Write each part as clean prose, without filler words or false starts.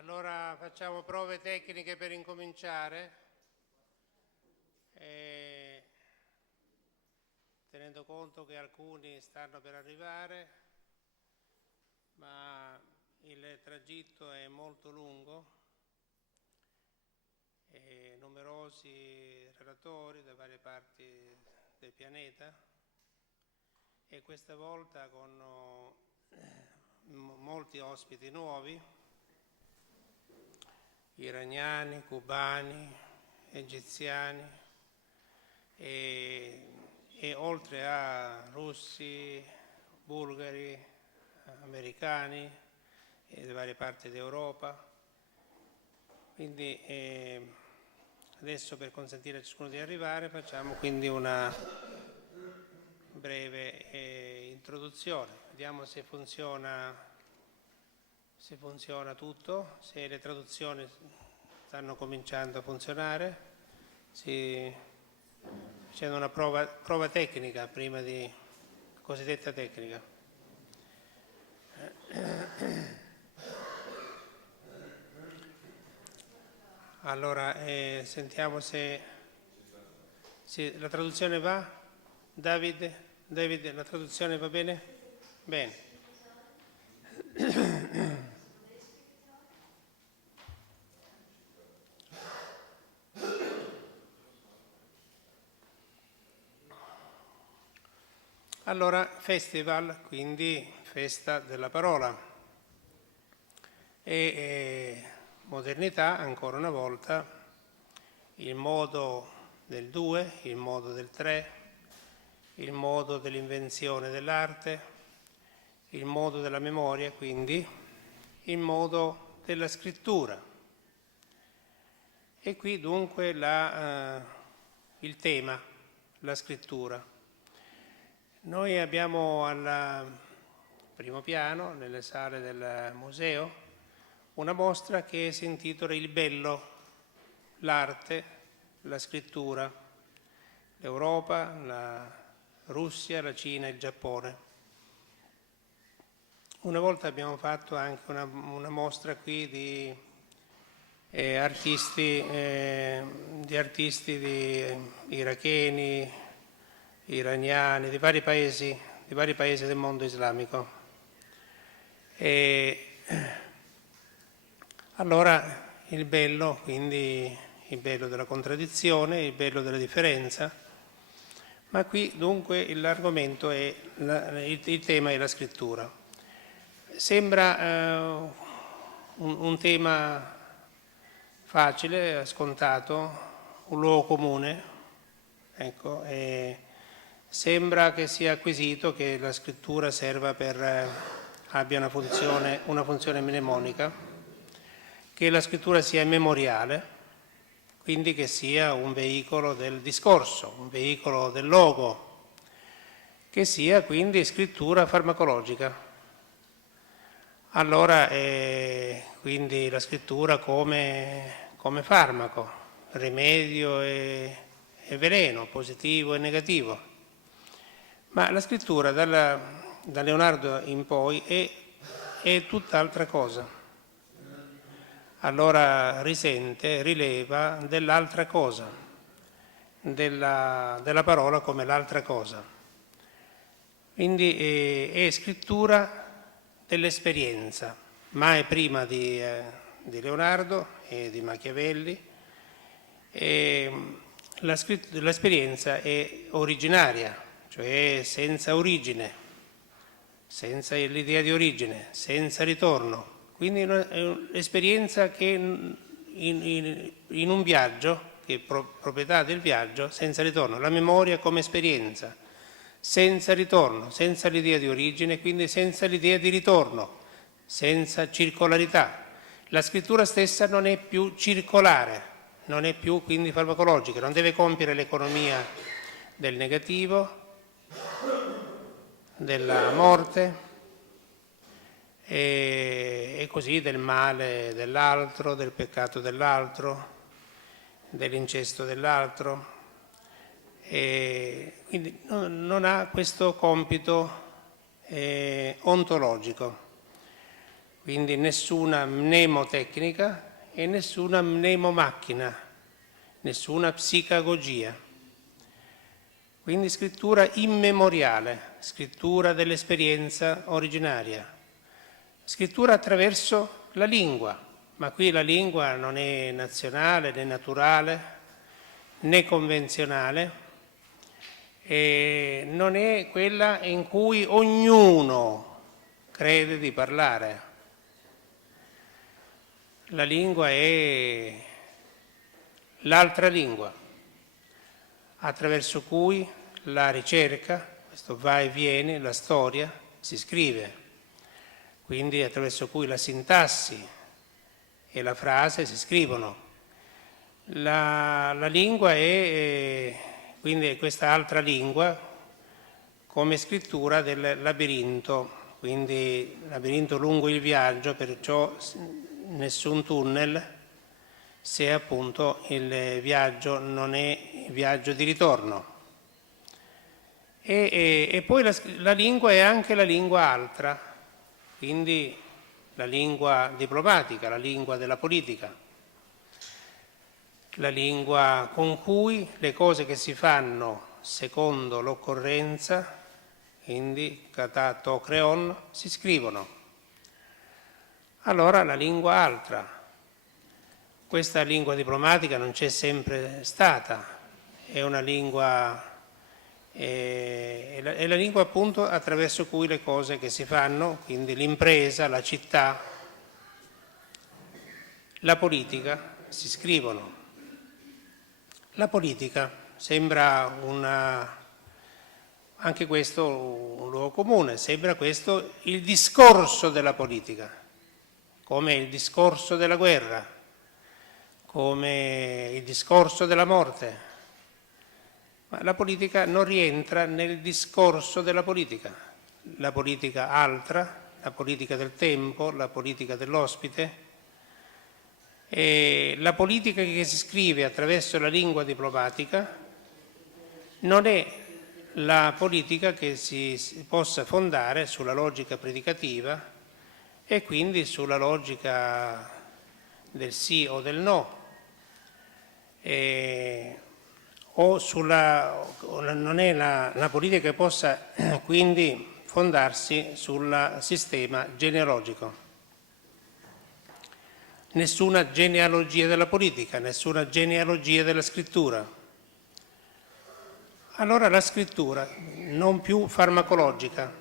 Allora facciamo prove tecniche per incominciare, tenendo conto che alcuni stanno per arrivare, ma il tragitto è molto lungo e numerosi relatori da varie parti del pianeta e questa volta con molti ospiti nuovi, iraniani, cubani, egiziani e oltre a russi, bulgari, americani e da varie parti d'Europa. Quindi adesso, per consentire a ciascuno di arrivare, facciamo quindi una breve introduzione. Vediamo se funziona tutto, se le traduzioni stanno cominciando a funzionare. Facendo una prova tecnica prima di cosiddetta tecnica. Allora, sentiamo se la traduzione va. David, la traduzione va bene? Bene. Allora, festival, quindi festa della parola, e modernità, ancora una volta, il modo del due, il modo del tre, il modo dell'invenzione dell'arte, il modo della memoria, quindi il modo della scrittura. E qui dunque il tema, la scrittura. Noi abbiamo al primo piano, nelle sale del museo, una mostra che si intitola Il bello, l'arte, la scrittura, l'Europa, la Russia, la Cina e il Giappone. Una volta abbiamo fatto anche una mostra qui di artisti iracheni, iraniani, di vari paesi del mondo islamico. Allora il bello, quindi il bello della contraddizione, il bello della differenza, ma qui dunque l'argomento è, il tema è la scrittura. Sembra un tema facile, scontato, un luogo comune, ecco, sembra che sia acquisito che la scrittura serva abbia una funzione mnemonica, che la scrittura sia memoriale, quindi che sia un veicolo del discorso, un veicolo del logo, che sia quindi scrittura farmacologica. Allora quindi la scrittura come farmaco, rimedio e veleno, positivo e negativo. Ma la scrittura da Leonardo in poi è tutt'altra cosa. Allora rileva dell'altra cosa, della parola come l'altra cosa. Quindi è scrittura dell'esperienza, mai prima di Leonardo e di Machiavelli. L'esperienza è originaria, cioè senza origine, senza l'idea di origine, senza ritorno. Quindi è un'esperienza che in un viaggio, che è proprietà del viaggio, senza ritorno. La memoria come esperienza, senza ritorno, senza l'idea di origine, quindi senza l'idea di ritorno, senza circolarità. La scrittura stessa non è più circolare, non è più quindi farmacologica, non deve compiere l'economia del negativo, della morte e così del male dell'altro, del peccato dell'altro, dell'incesto dell'altro. E quindi non ha questo compito ontologico. quindi nessuna mnemotecnica e nessuna mnemomacchina, nessuna psicagogia. Quindi scrittura immemoriale, scrittura dell'esperienza originaria, scrittura attraverso la lingua, ma qui la lingua non è nazionale né naturale né convenzionale, e non è quella in cui ognuno crede di parlare. La lingua è l'altra lingua, attraverso cui la ricerca, questo va e viene, la storia, si scrive, quindi attraverso cui la sintassi e la frase si scrivono. La lingua è quindi questa altra lingua come scrittura del labirinto, quindi labirinto lungo il viaggio, perciò nessun tunnel, se appunto il viaggio non è viaggio di ritorno. E poi la lingua è anche la lingua altra, quindi la lingua diplomatica, la lingua della politica, la lingua con cui le cose che si fanno secondo l'occorrenza, quindi kata to creon, si scrivono. Allora la lingua altra, questa lingua diplomatica non c'è sempre stata, è una lingua, è la lingua appunto attraverso cui le cose che si fanno, quindi l'impresa, la città, la politica, si scrivono. La politica sembra anche questo un luogo comune, sembra questo il discorso della politica, come il discorso della guerra, come il discorso della morte. Ma la politica non rientra nel discorso della politica. La politica altra, la politica del tempo, la politica dell'ospite, e la politica che si scrive attraverso la lingua diplomatica non è la politica che si possa fondare sulla logica predicativa e quindi sulla logica del sì o del no, non è la politica che possa quindi fondarsi sul sistema genealogico. Nessuna genealogia della politica, nessuna genealogia della scrittura. Allora la scrittura non più farmacologica,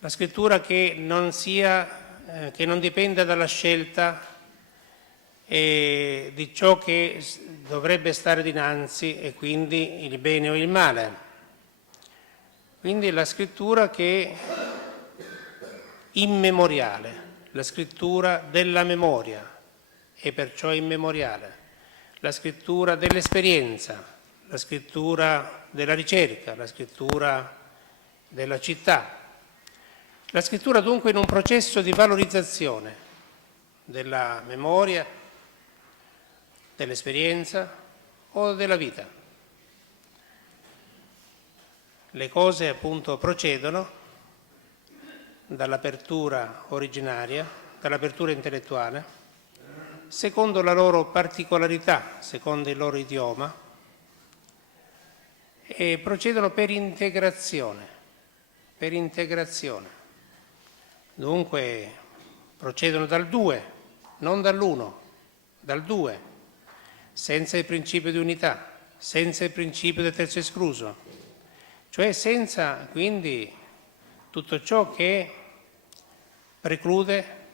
la scrittura che non dipenda dalla scelta di ciò che dovrebbe stare dinanzi e quindi il bene o il male. Quindi la scrittura che è immemoriale, la scrittura della memoria e perciò immemoriale, la scrittura dell'esperienza, la scrittura della ricerca, la scrittura della città. La scrittura dunque in un processo di valorizzazione della memoria, dell'esperienza o della vita. Le cose appunto procedono dall'apertura originaria, dall'apertura intellettuale, secondo la loro particolarità, secondo il loro idioma, e procedono per integrazione. Dunque procedono dal due, non dall'uno, dal due, senza il principio di unità, senza il principio del terzo escluso, cioè senza quindi tutto ciò che preclude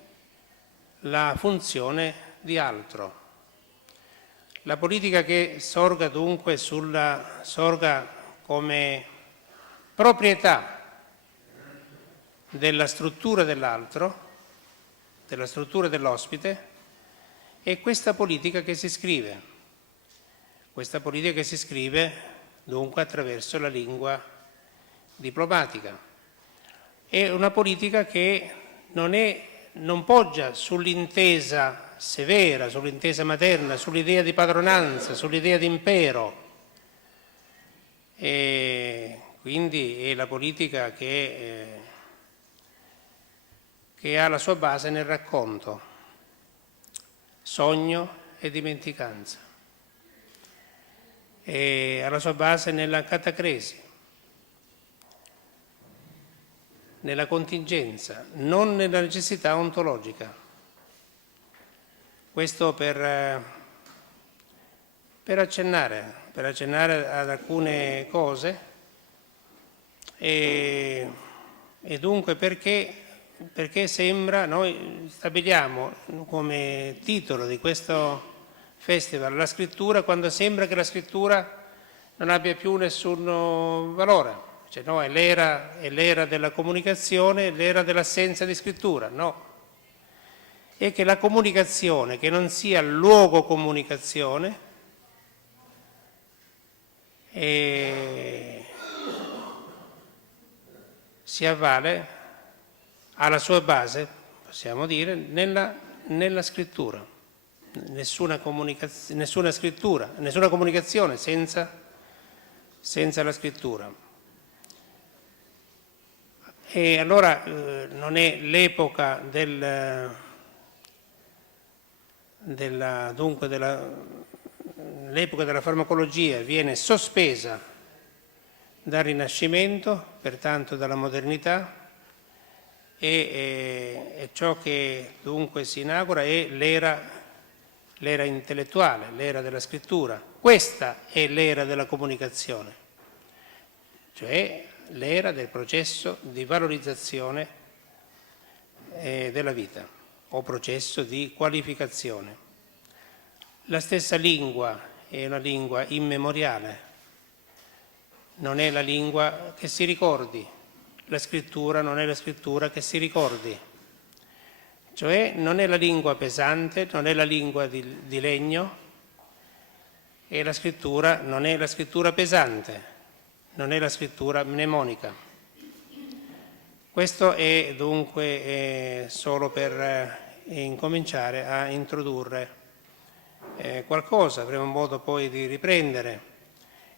la funzione di altro. La politica che sorga dunque sorga come proprietà della struttura dell'altro, della struttura dell'ospite, è questa politica che si scrive. Questa politica che si scrive dunque attraverso la lingua diplomatica. È una politica che non poggia sull'intesa severa, sull'intesa materna, sull'idea di padronanza, sull'idea di impero. E quindi è la politica che che ha la sua base nel racconto, sogno e dimenticanza, e ha la sua base nella catacresi, nella contingenza, non nella necessità ontologica. Questo per accennare ad alcune cose e dunque perché sembra, noi stabiliamo come titolo di questo festival la scrittura quando sembra che la scrittura non abbia più nessun valore. Cioè, no, è l'era della comunicazione, l'era dell'assenza di scrittura. No, è che la comunicazione, che non sia luogo comunicazione, si avvale, ha la sua base, possiamo dire, nella scrittura. Nessuna comunicazione senza la scrittura. E allora non è l'epoca l'epoca della farmacologia viene sospesa dal Rinascimento, pertanto dalla modernità, e ciò che dunque si inaugura è l'era intellettuale, l'era della scrittura. Questa è l'era della comunicazione, cioè l'era del processo di valorizzazione della vita o processo di qualificazione. La stessa lingua è una lingua immemoriale, non è la lingua che si ricordi, la scrittura non è la scrittura che si ricordi, cioè non è la lingua pesante, non è la lingua di legno, e la scrittura non è la scrittura pesante, non è la scrittura mnemonica. Questo è dunque solo per incominciare a introdurre qualcosa, avremo modo poi di riprendere.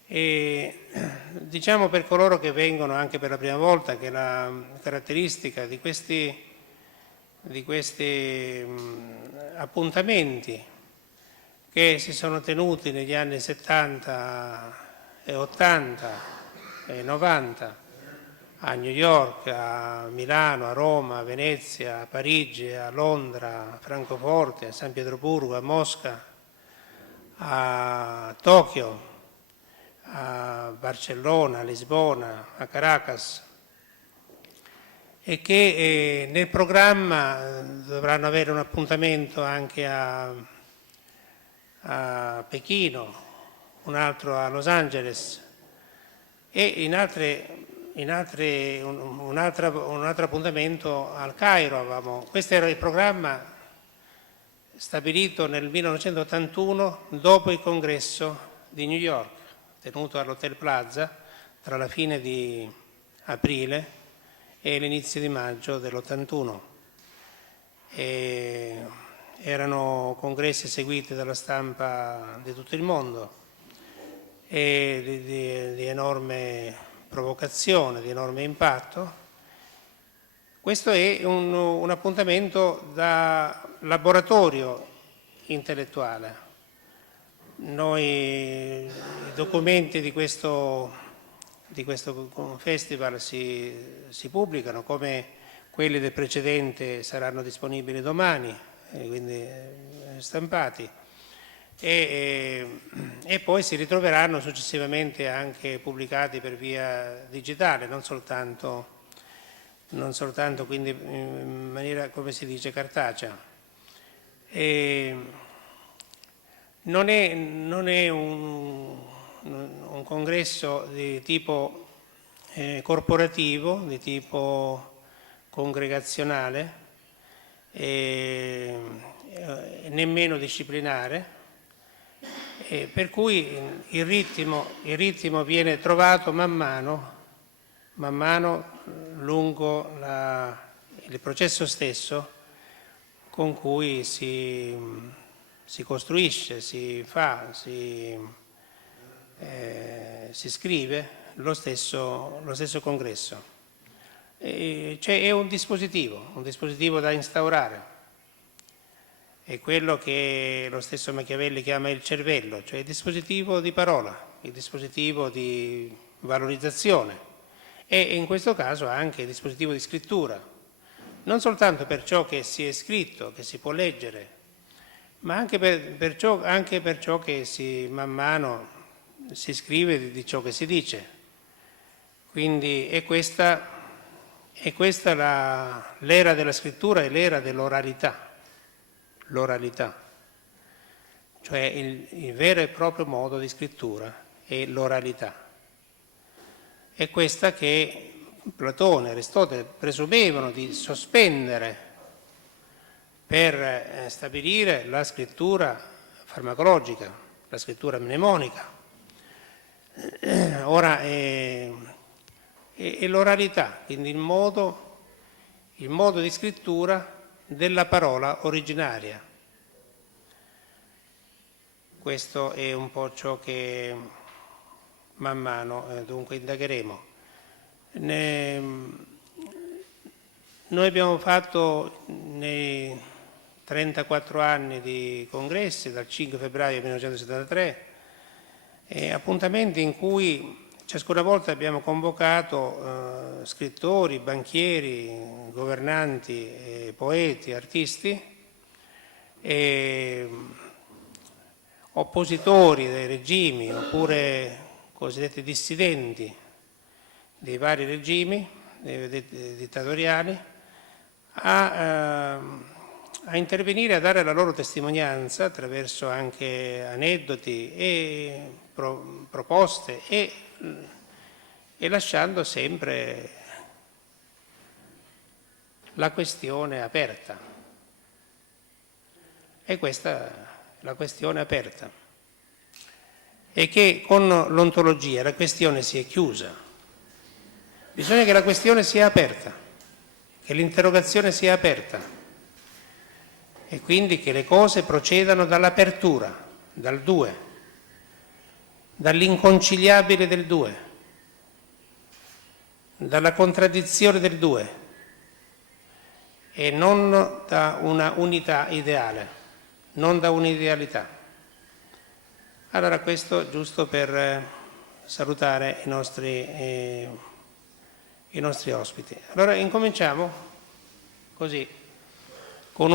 E diciamo per coloro che vengono anche per la prima volta che la caratteristica di questi appuntamenti che si sono tenuti negli anni 70 e 80 e 90 a New York, a Milano, a Roma, a Venezia, a Parigi, a Londra, a Francoforte, a San Pietroburgo, a Mosca, a Tokyo, a Barcellona, a Lisbona, a Caracas, e che nel programma dovranno avere un appuntamento anche a Pechino, un altro a Los Angeles e un altro appuntamento al Cairo. Questo era il programma stabilito nel 1981 dopo il Congresso di New York, tenuto all'Hotel Plaza tra la fine di aprile e l'inizio di maggio dell'81. Erano congressi seguiti dalla stampa di tutto il mondo e di enorme provocazione, di enorme impatto. Questo è un appuntamento da laboratorio intellettuale. I documenti di questo festival si pubblicano, come quelli del precedente saranno disponibili domani, quindi stampati, e poi si ritroveranno successivamente anche pubblicati per via digitale, non soltanto quindi in maniera, come si dice, cartacea. Non è un congresso di tipo corporativo, di tipo congregazionale, nemmeno disciplinare, per cui il ritmo viene trovato man mano lungo il processo stesso con cui si costruisce, si scrive lo stesso congresso. è un dispositivo da instaurare. È quello che lo stesso Machiavelli chiama il cervello, cioè il dispositivo di parola, il dispositivo di valorizzazione e in questo caso anche il dispositivo di scrittura, non soltanto per ciò che si è scritto, che si può leggere, ma anche per ciò che man mano si scrive di ciò che si dice. Quindi è questa l'era della scrittura e l'era dell'oralità. L'oralità, cioè il vero e proprio modo di scrittura è l'oralità. È questa che Platone e Aristotele presumevano di sospendere per stabilire la scrittura farmacologica, la scrittura mnemonica. Ora è l'oralità, quindi il modo di scrittura della parola originaria. Questo è un po' ciò che man mano dunque indagheremo. Noi abbiamo fatto nei 34 anni di congressi, dal 5 febbraio 1973, appuntamenti in cui ciascuna volta abbiamo convocato scrittori, banchieri, governanti, poeti, artisti, oppositori dei regimi oppure cosiddetti dissidenti dei vari regimi dittatoriali a intervenire, a dare la loro testimonianza attraverso anche aneddoti e proposte e lasciando sempre la questione aperta. E questa è la questione aperta. E che con l'ontologia la questione si è chiusa. Bisogna che la questione sia aperta, che l'interrogazione sia aperta e quindi che le cose procedano dall'apertura, dal due, dall'inconciliabile del due, dalla contraddizione del due e non da una unità ideale, non da un'idealità. Allora questo giusto per salutare i nostri ospiti. Allora incominciamo così con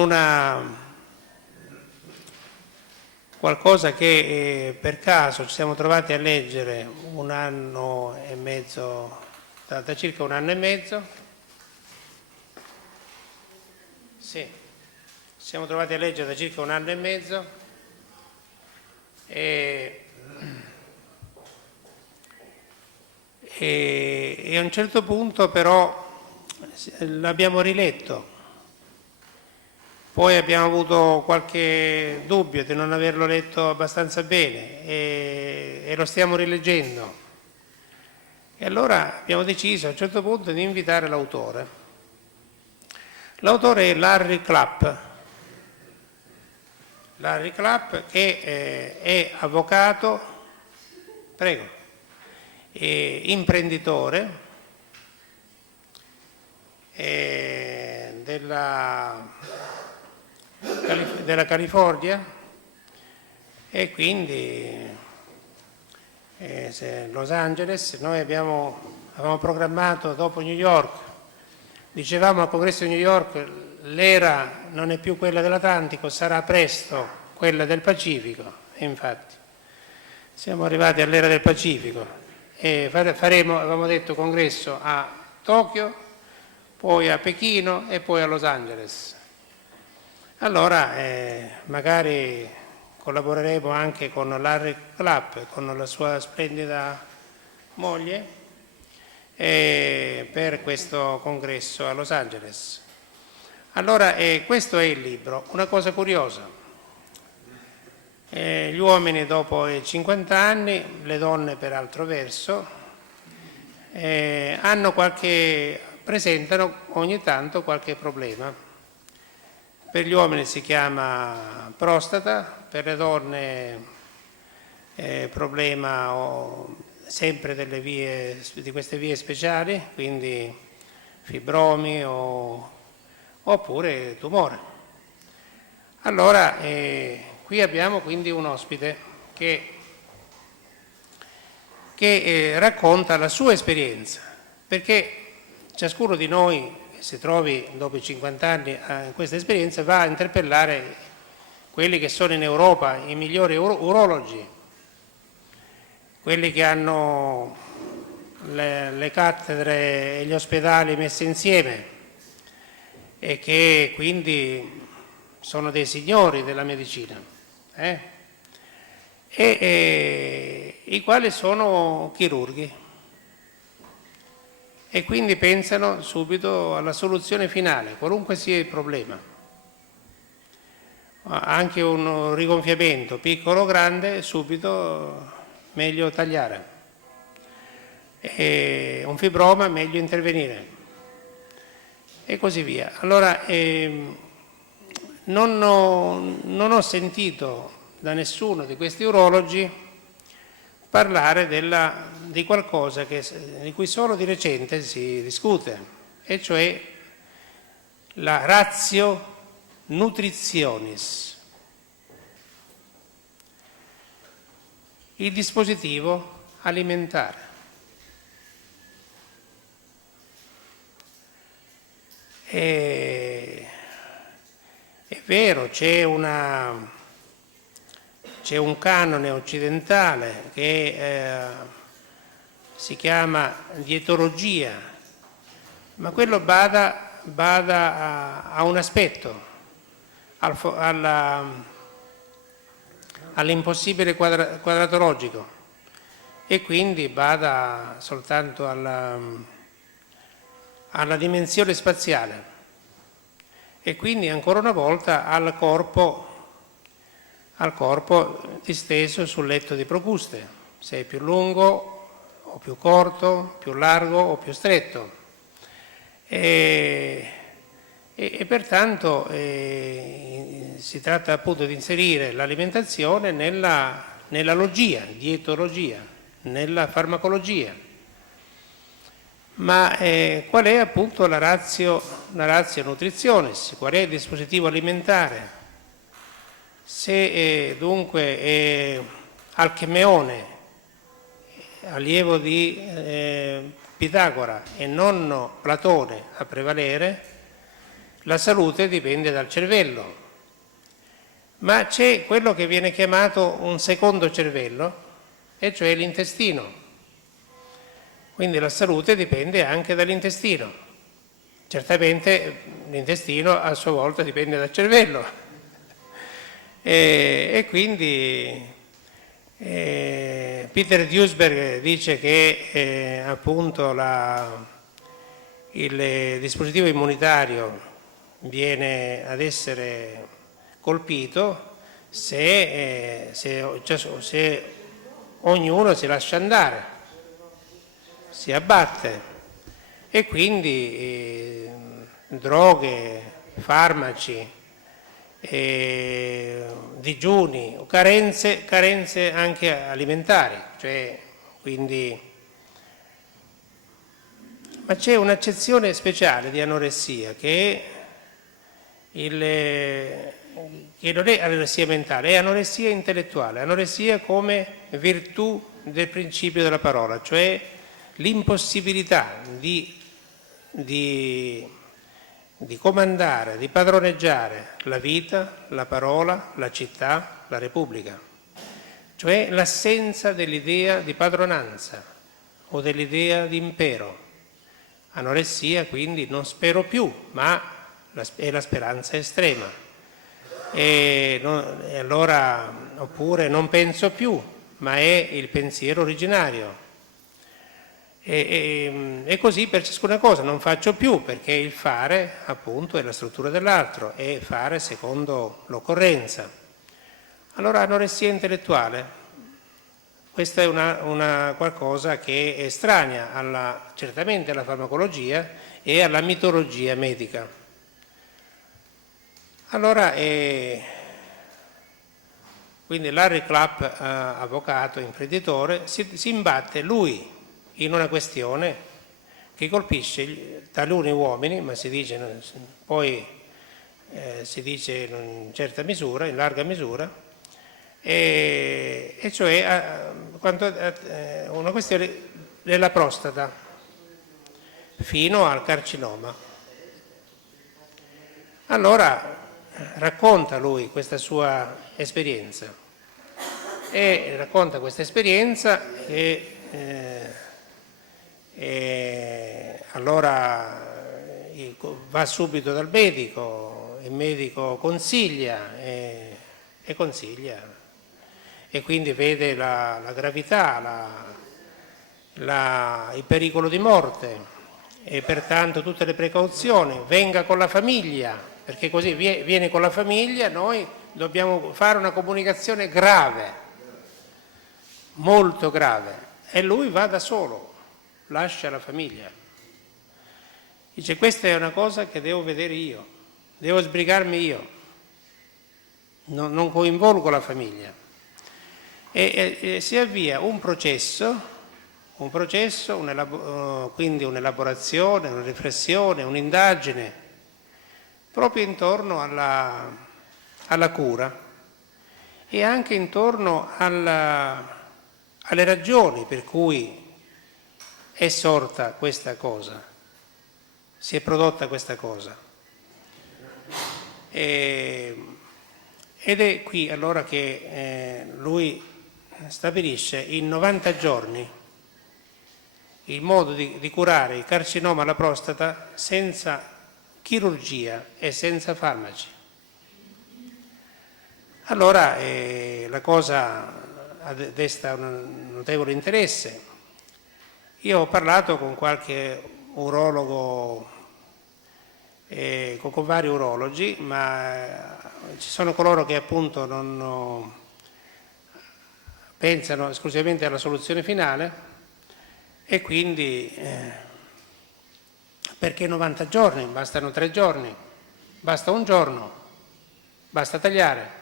qualcosa che per caso ci siamo trovati a leggere un anno e mezzo, da circa un anno e mezzo. Sì, ci siamo trovati a leggere da circa un anno e mezzo e a un certo punto però l'abbiamo riletto. Poi abbiamo avuto qualche dubbio di non averlo letto abbastanza bene e lo stiamo rileggendo. E allora abbiamo deciso a un certo punto di invitare l'autore. L'autore è Larry Clapp. Larry Clapp che è avvocato, prego, è imprenditore della California e quindi Los Angeles. Noi avevamo programmato dopo New York, dicevamo al Congresso di New York l'era non è più quella dell'Atlantico, sarà presto quella del Pacifico e infatti siamo arrivati all'era del Pacifico e faremo, avevamo detto, congresso a Tokyo, poi a Pechino e poi a Los Angeles. Allora magari collaboreremo anche con Larry Clapp, con la sua splendida moglie, per questo congresso a Los Angeles. Allora questo è il libro. Una cosa curiosa, gli uomini dopo i 50 anni, le donne per altro verso, presentano ogni tanto qualche problema. Per gli uomini si chiama prostata, per le donne problema sempre di queste vie speciali, quindi fibromi oppure tumore. Allora, qui abbiamo quindi un ospite che racconta la sua esperienza, perché ciascuno di noi, che si trovi dopo i 50 anni in questa esperienza, va a interpellare quelli che sono in Europa i migliori urologi, quelli che hanno le cattedre e gli ospedali messi insieme e che quindi sono dei signori della medicina, i quali sono chirurghi e quindi pensano subito alla soluzione finale, qualunque sia il problema. Anche un rigonfiamento piccolo o grande, subito meglio tagliare, e un fibroma meglio intervenire e così via. Allora non ho sentito da nessuno di questi urologi parlare di qualcosa di cui solo di recente si discute, e cioè la ratio nutritionis, il dispositivo alimentare. È vero, c'è un canone occidentale che si chiama dietologia, ma quello bada a un aspetto, all'impossibile quadratologico, e quindi bada soltanto alla dimensione spaziale, e quindi ancora una volta al corpo disteso sul letto di Procuste, se è più lungo o più corto, più largo o più stretto. E pertanto si tratta appunto di inserire l'alimentazione nella logia, dietologia, nella farmacologia. Ma qual è appunto la ratio nutritionis? Qual è il dispositivo alimentare? Se dunque Alcmeone, allievo di Pitagora, e non Platone a prevalere, la salute dipende dal cervello. Ma c'è quello che viene chiamato un secondo cervello, e cioè l'intestino. Quindi la salute dipende anche dall'intestino. Certamente l'intestino a sua volta dipende dal cervello. E quindi Peter Duisberg dice che appunto il dispositivo immunitario viene ad essere colpito se ognuno si lascia andare, si abbatte, e quindi droghe, farmaci, digiuni, carenze anche alimentari, ma c'è un'accezione speciale di anoressia che non è anoressia mentale, è anoressia intellettuale, anoressia come virtù del principio della parola, cioè l'impossibilità di comandare, di padroneggiare la vita, la parola, la città, la Repubblica, cioè l'assenza dell'idea di padronanza o dell'idea di impero. Anoressia quindi non spero più, ma è la speranza estrema. E allora, oppure non penso più, ma è il pensiero originario. E così per ciascuna cosa, non faccio più perché il fare appunto è la struttura dell'altro, è fare secondo l'occorrenza. Allora anoressia intellettuale, questa è una qualcosa che è estranea certamente alla farmacologia e alla mitologia medica. Allora quindi Larry Clapp, avvocato, imprenditore, si imbatte lui in una questione che colpisce taluni uomini, ma si dice poi si dice in certa misura, in larga misura, e cioè una questione della prostata fino al carcinoma. Allora racconta lui questa sua esperienza e racconta questa esperienza e allora va subito dal medico, il medico consiglia e consiglia e quindi vede la gravità, il pericolo di morte e pertanto tutte le precauzioni, venga con la famiglia, perché così viene con la famiglia, noi dobbiamo fare una comunicazione grave, molto grave, e lui va da solo, lascia la famiglia. Dice, questa è una cosa che devo vedere io, devo sbrigarmi io, non coinvolgo la famiglia. E si avvia un processo, quindi un'elaborazione, una riflessione, un'indagine, proprio intorno alla cura e anche intorno alle ragioni per cui è sorta questa cosa, si è prodotta questa cosa. Ed è qui allora che lui stabilisce in 90 giorni il modo di curare il carcinoma alla prostata senza chirurgia e senza farmaci. Allora la cosa desta un notevole interesse. Io ho parlato con qualche urologo, con vari urologi, ma ci sono coloro che appunto non pensano esclusivamente alla soluzione finale e quindi perché 90 giorni? Bastano 3 giorni, basta un giorno, basta tagliare.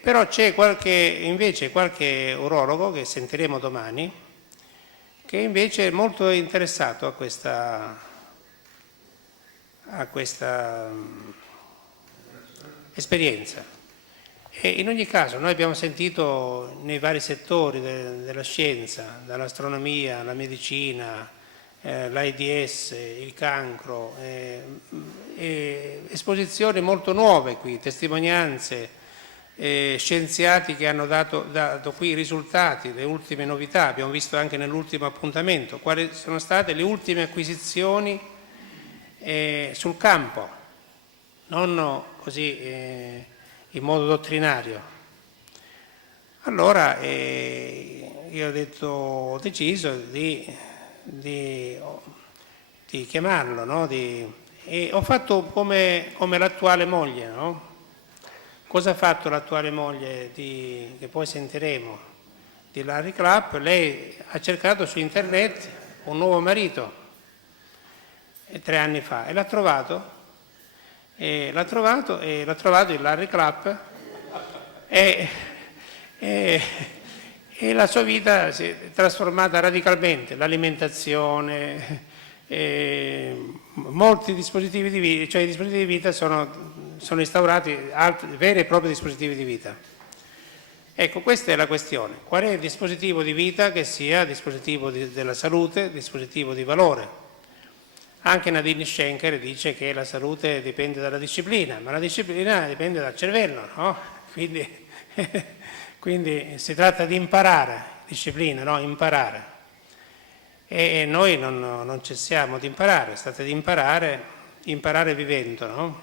Però c'è invece qualche urologo che sentiremo domani che invece è molto interessato a questa esperienza. E in ogni caso noi abbiamo sentito nei vari settori della scienza, dall'astronomia alla medicina, l'AIDS, il cancro, esposizioni molto nuove qui, testimonianze, scienziati che hanno dato qui risultati, le ultime novità, abbiamo visto anche nell'ultimo appuntamento, quali sono state le ultime acquisizioni sul campo, non così in modo dottrinario. Allora io ho deciso di chiamarlo, no? E ho fatto come l'attuale moglie, no? Cosa ha fatto l'attuale moglie che poi sentiremo di Larry Clapp? Lei ha cercato su internet un nuovo marito 3 anni fa e l'ha trovato il Larry Clapp e la sua vita si è trasformata radicalmente, l'alimentazione, molti dispositivi di vita, cioè i dispositivi di vita sono instaurati, veri e propri dispositivi di vita. Ecco, questa è la questione. Qual è il dispositivo di vita che sia dispositivo della salute, dispositivo di valore? Anche Nadine Schenker dice che la salute dipende dalla disciplina, ma la disciplina dipende dal cervello, no? Quindi si tratta di imparare, disciplina, no? Imparare. E noi non cessiamo di imparare, si tratta di imparare vivendo, no?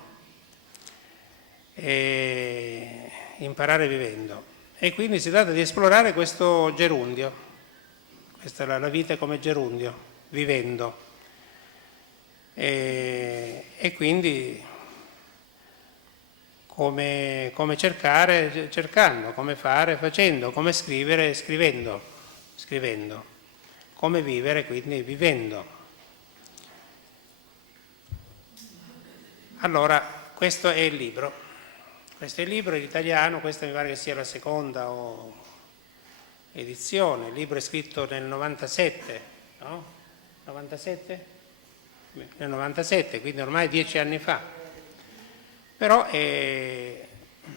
Imparare vivendo. E quindi si tratta di esplorare questo gerundio, questa è la vita come gerundio, vivendo. E quindi come cercare, cercando, come fare, facendo, come scrivere, scrivendo, come vivere, quindi vivendo. Allora, questo è il libro in italiano, questa mi pare che sia la seconda edizione, il libro è scritto nel 97, no? 97? Nel 97, quindi ormai 10 anni fa. Però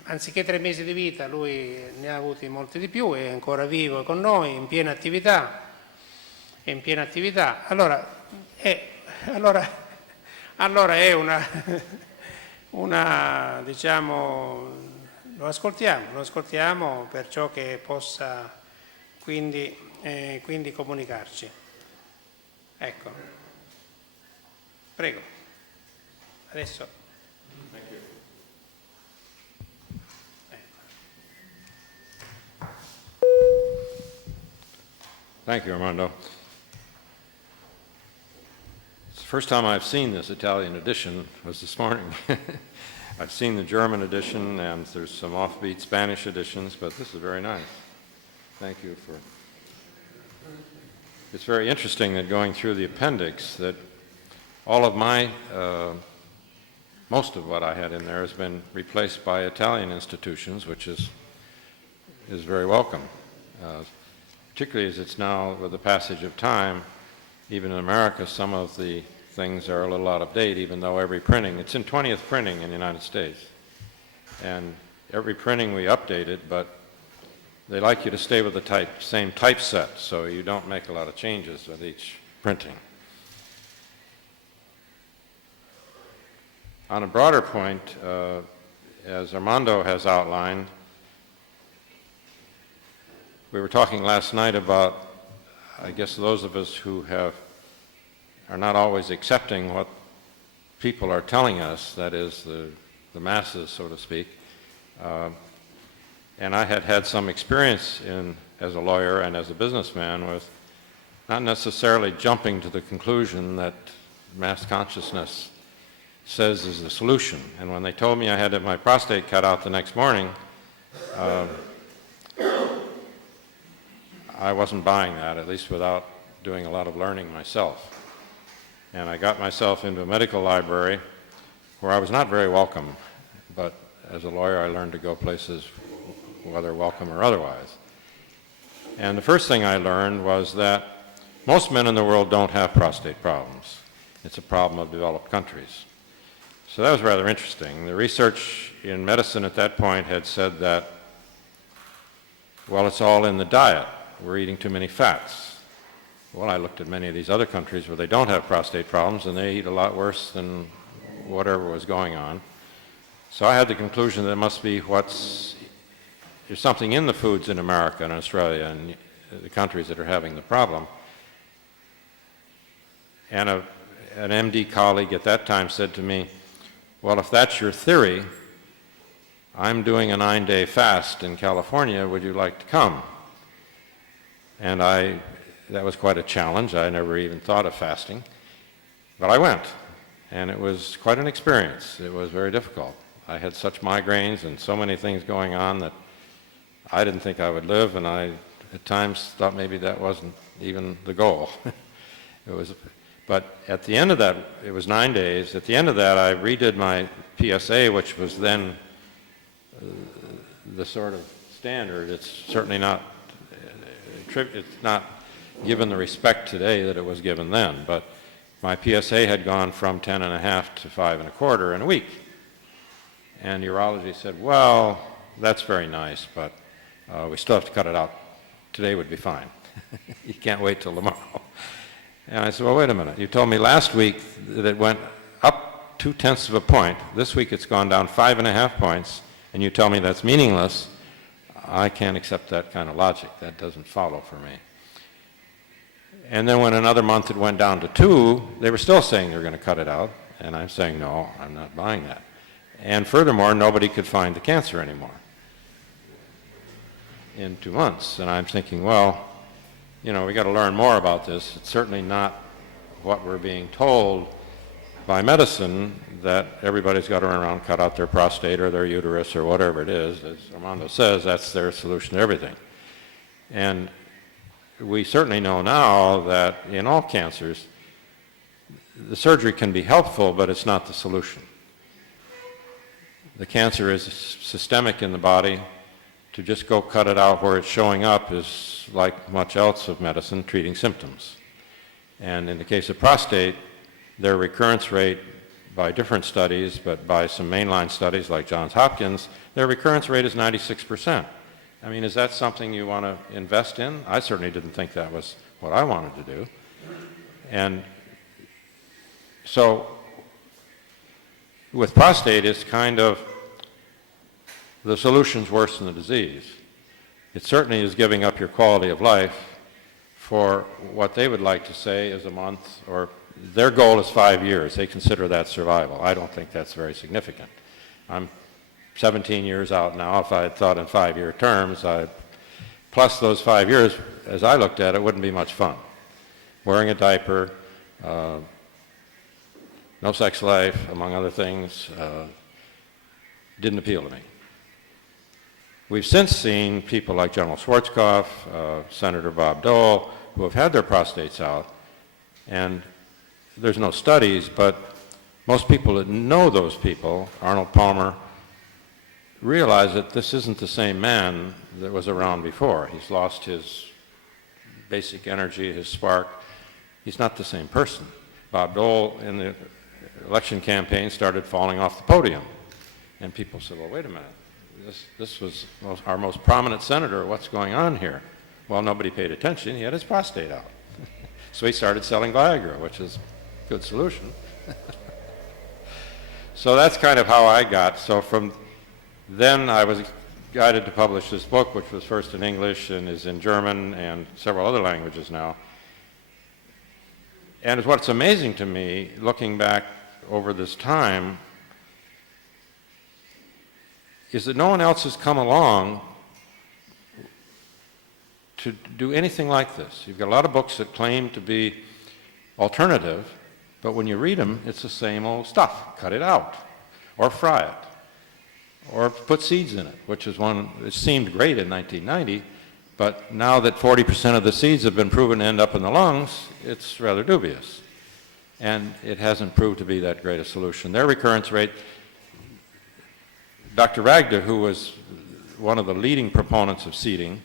anziché 3 mesi di vita lui ne ha avuti molti di più, è ancora vivo con noi, in piena attività. Allora è una diciamo, lo ascoltiamo per ciò che possa quindi comunicarci. Ecco, prego, adesso. Thank you, Armando. It's the first time I've seen this Italian edition was this morning. I've seen the German edition, and there's some offbeat Spanish editions, but this is very nice. Thank you for... It's very interesting that going through the appendix that all of my, most of what I had in there has been replaced by Italian institutions, which is very welcome. Particularly as it's now, with the passage of time, even in America, some of the things are a little out of date, even though every printing, it's in 20th printing in the United States. And every printing we update it, but they like you to stay with the same typeset, so you don't make a lot of changes with each printing. On a broader point, as Armando has outlined, we were talking last night about, I guess, those of us who are not always accepting what people are telling us, that is, the masses, so to speak. And I had some experience as a lawyer and as a businessman with not necessarily jumping to the conclusion that mass consciousness says is the solution. And when they told me I had my prostate cut out the next morning, I wasn't buying that, at least without doing a lot of learning myself. And I got myself into a medical library where I was not very welcome, but as a lawyer I learned to go places whether welcome or otherwise. And the first thing I learned was that most men in the world don't have prostate problems. It's a problem of developed countries. So that was rather interesting. The research in medicine at that point had said that, well, it's all in the diet. We're eating too many fats. Well, I looked at many of these other countries where they don't have prostate problems and they eat a lot worse than whatever was going on. So I had the conclusion that it must be there's something in the foods in America and Australia and the countries that are having the problem. And an MD colleague at that time said to me, well, if that's your theory, I'm doing a 9-day fast in California, would you like to come? And that was quite a challenge. I never even thought of fasting. But I went, and it was quite an experience. It was very difficult. I had such migraines and so many things going on that I didn't think I would live, and I at times thought maybe that wasn't even the goal. But at the end of that, it was 9 days. At the end of that, I redid my PSA, which was then the sort of standard. It's certainly not it's not given the respect today that it was given then, but my PSA had gone from 10.5 to 5.25 in a week. And urology said, well, that's very nice, but we still have to cut it out. Today would be fine. You can't wait till tomorrow. And I said, well, wait a minute. You told me last week that it went up 0.2 of a point. This week it's gone down 5.5 points, and you tell me that's meaningless. I can't accept that kind of logic. That doesn't follow for me. And then when another month it went down to 2, they were still saying they were going to cut it out. And I'm saying, no, I'm not buying that. And furthermore, nobody could find the cancer anymore in 2 months. And I'm thinking, well, we got to learn more about this. It's certainly not what we're being told by medicine, that everybody's got to run around, cut out their prostate or their uterus or whatever it is. As Armando says, that's their solution to everything. And we certainly know now that in all cancers, the surgery can be helpful, but it's not the solution. The cancer is systemic in the body, To just go cut it out where it's showing up is, like much else of medicine, treating symptoms. And in the case of prostate, their recurrence rate, by different studies, but by some mainline studies like Johns Hopkins, their recurrence rate is 96%. I mean, is that something you want to invest in? I certainly didn't think that was what I wanted to do. And so with prostate, it's kind of the solution's worse than the disease. It certainly is giving up your quality of life for what they would like to say is a month, or their goal is 5 years. They consider that survival. I don't think that's very significant. I'm 17 years out now. If I had thought in 5-year terms, plus those 5 years, as I looked at it, wouldn't be much fun. Wearing a diaper, no sex life, among other things, didn't appeal to me. We've since seen people like General Schwarzkopf, Senator Bob Dole, who have had their prostates out, and there's no studies, but most people that know those people, Arnold Palmer, realize that this isn't the same man that was around before. He's lost his basic energy, his spark. He's not the same person. Bob Dole, in the election campaign, started falling off the podium, and people said, well, wait a minute. This was our most prominent senator. What's going on here? Well, nobody paid attention. He had his prostate out. So he started selling Viagra, which is a good solution. So that's kind of how I got. So from then I was guided to publish this book, which was first in English and is in German and several other languages now. And what's amazing to me, looking back over this time, is that no one else has come along to do anything like this. You've got a lot of books that claim to be alternative, but when you read them, it's the same old stuff. Cut it out, or fry it, or put seeds in it, which is one that seemed great in 1990, but now that 40% of the seeds have been proven to end up in the lungs, it's rather dubious. And it hasn't proved to be that great a solution. Their recurrence rate, Dr. Ragda, who was one of the leading proponents of seeding,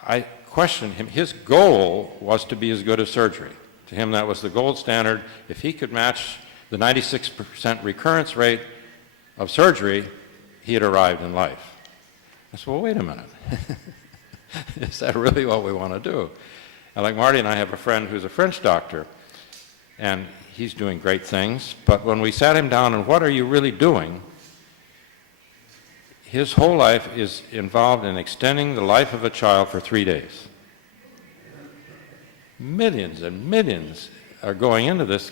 I questioned him. His goal was to be as good as surgery. To him, that was the gold standard. If he could match the 96% recurrence rate of surgery, he had arrived in life. I said, well, wait a minute. Is that really what we want to do? And like Marty and I have a friend who's a French doctor, and he's doing great things, but when we sat him down and what are you really doing, his whole life is involved in extending the life of a child for 3 days. Millions and millions are going into this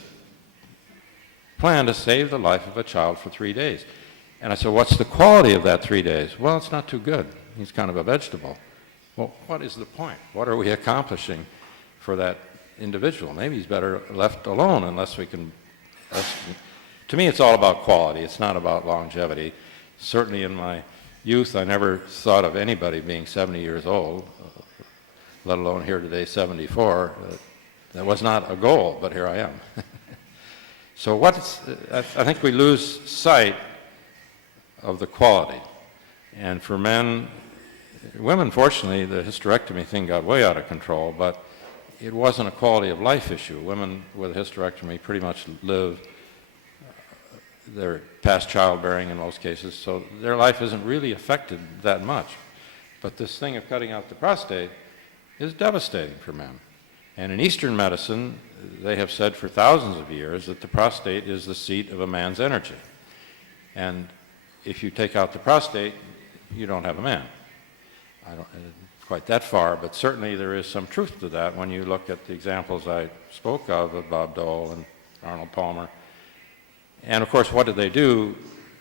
plan to save the life of a child for 3 days. And I said, what's the quality of that 3 days? Well, it's not too good. He's kind of a vegetable. Well, what is the point? What are we accomplishing for that individual? Maybe he's better left alone unless we can. To me, it's all about quality. It's not about longevity. Certainly in my youth, I never thought of anybody being 70 years old, let alone here today, 74. That was not a goal, but here I am. So I think we lose sight of the quality. And for women, fortunately, the hysterectomy thing got way out of control, but it wasn't a quality of life issue. Women with hysterectomy pretty much live, they're past childbearing in most cases, so their life isn't really affected that much. But this thing of cutting out the prostate is devastating for men. And in Eastern medicine, they have said for thousands of years that the prostate is the seat of a man's energy. And if you take out the prostate, you don't have a man. I don't quite that far, but certainly there is some truth to that when you look at the examples I spoke of Bob Dole and Arnold Palmer. And of course, what did they do?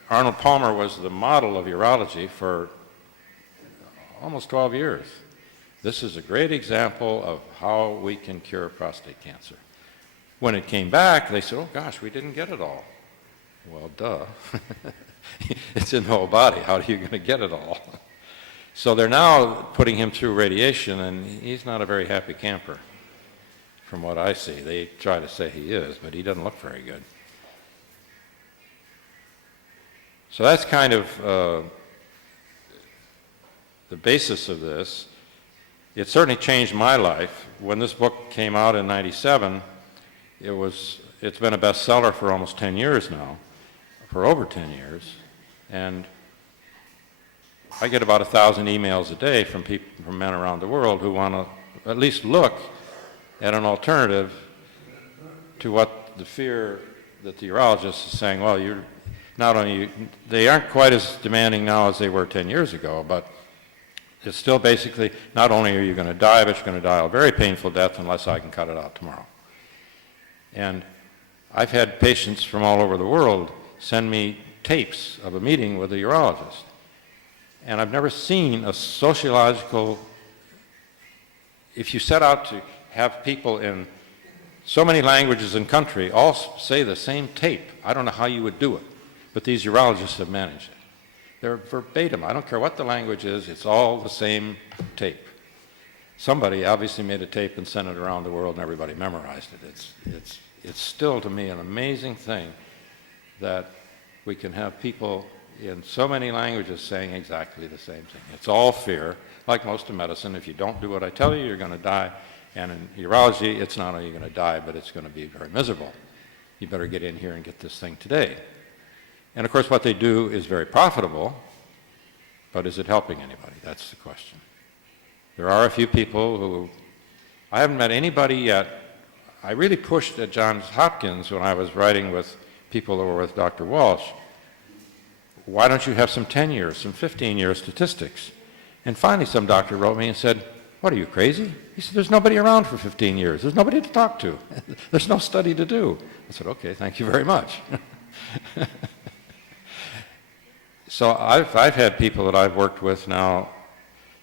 Arnold Palmer was the model of urology for almost 12 years. This is a great example of how we can cure prostate cancer. When it came back, they said, oh gosh, we didn't get it all. Well, duh. It's in the whole body. How are you going to get it all? So they're now putting him through radiation, and he's not a very happy camper, from what I see. They try to say he is, but he doesn't look very good. So that's kind of the basis of this. It certainly changed my life. When this book came out in '97, it's been a bestseller for almost 10 years now, for over 10 years, and I get about 1,000 emails a day from people, from men around the world who want to at least look at an alternative to what the fear that the urologist is saying, well, you're not only, they aren't quite as demanding now as they were 10 years ago, but it's still basically, not only are you going to die, but you're going to die a very painful death unless I can cut it out tomorrow. And I've had patients from all over the world send me tapes of a meeting with a urologist. And I've never seen a sociological, if you set out to have people in so many languages and country all say the same tape, I don't know how you would do it, but these urologists have managed it. They're verbatim. I don't care what the language is, it's all the same tape. Somebody obviously made a tape and sent it around the world and everybody memorized it. It's still, to me, an amazing thing that we can have people in so many languages saying exactly the same thing. It's all fear. Like most of medicine, if you don't do what I tell you, you're going to die. And in urology, it's not only going to die, but it's going to be very miserable. You better get in here and get this thing today. And of course, what they do is very profitable, but is it helping anybody? That's the question. There are a few people who, I haven't met anybody yet. I really pushed at Johns Hopkins when I was writing with people who were with Dr. Walsh. Why don't you have some 10-year, some 15-year statistics? And finally some doctor wrote me and said, what are you, crazy? He said, there's nobody around for 15 years. There's nobody to talk to. There's no study to do. I said, okay, thank you very much. So I've had people that I've worked with now.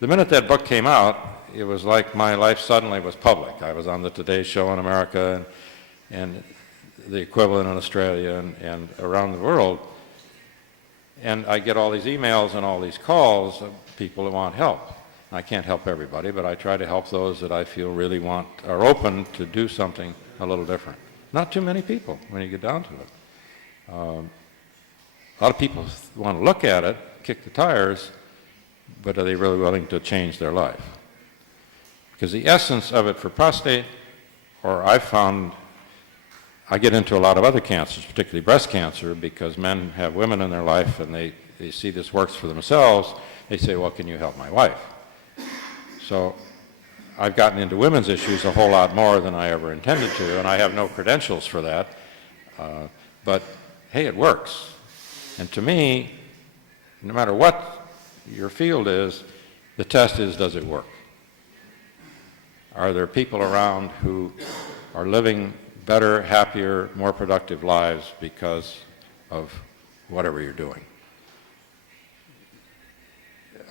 The minute that book came out, it was like my life suddenly was public. I was on the Today Show in America and the equivalent in Australia and around the world. And I get all these emails and all these calls of people that want help. I can't help everybody, but I try to help those that I feel really are open to do something a little different. Not too many people when you get down to it. A lot of people want to look at it, kick the tires, but are they really willing to change their life? Because the essence of it for prostate, or I've found, I get into a lot of other cancers, particularly breast cancer, because men have women in their life and they see this works for themselves. They say, well, can you help my wife? So I've gotten into women's issues a whole lot more than I ever intended to, and I have no credentials for that. But hey, it works. And to me, no matter what your field is, the test is, does it work? Are there people around who are living better, happier, more productive lives because of whatever you're doing?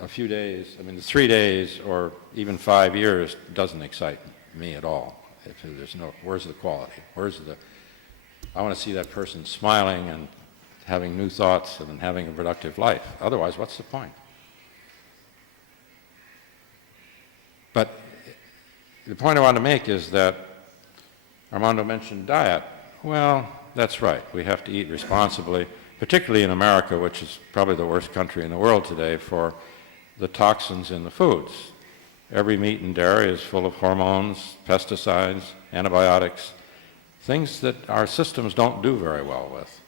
A few days, 3 days or even 5 years doesn't excite me at all. If there's where's the quality? I want to see that person smiling and having new thoughts and having a productive life. Otherwise, what's the point? But the point I want to make is that Armando mentioned diet. Well, that's right. We have to eat responsibly, particularly in America, which is probably the worst country in the world today for the toxins in the foods. Every meat and dairy is full of hormones, pesticides, antibiotics, things that our systems don't do very well with.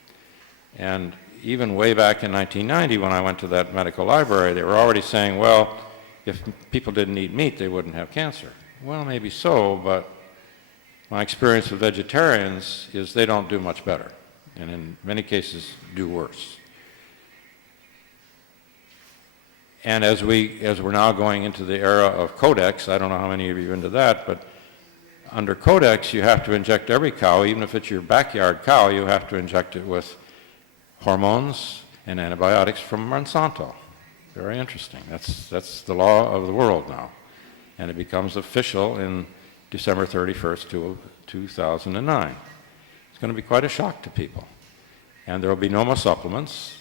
And even way back in 1990, when I went to that medical library, they were already saying, well, if people didn't eat meat, they wouldn't have cancer. Well, maybe so, but my experience with vegetarians is they don't do much better, and in many cases do worse. And as we're now going into the era of Codex, I don't know how many of you are into that, but under Codex, you have to inject every cow, even if it's your backyard cow, you have to inject it with hormones and antibiotics from Monsanto. Very interesting. That's the law of the world now. And it becomes official in December 31st, 2009. It's going to be quite a shock to people. And there will be no more supplements.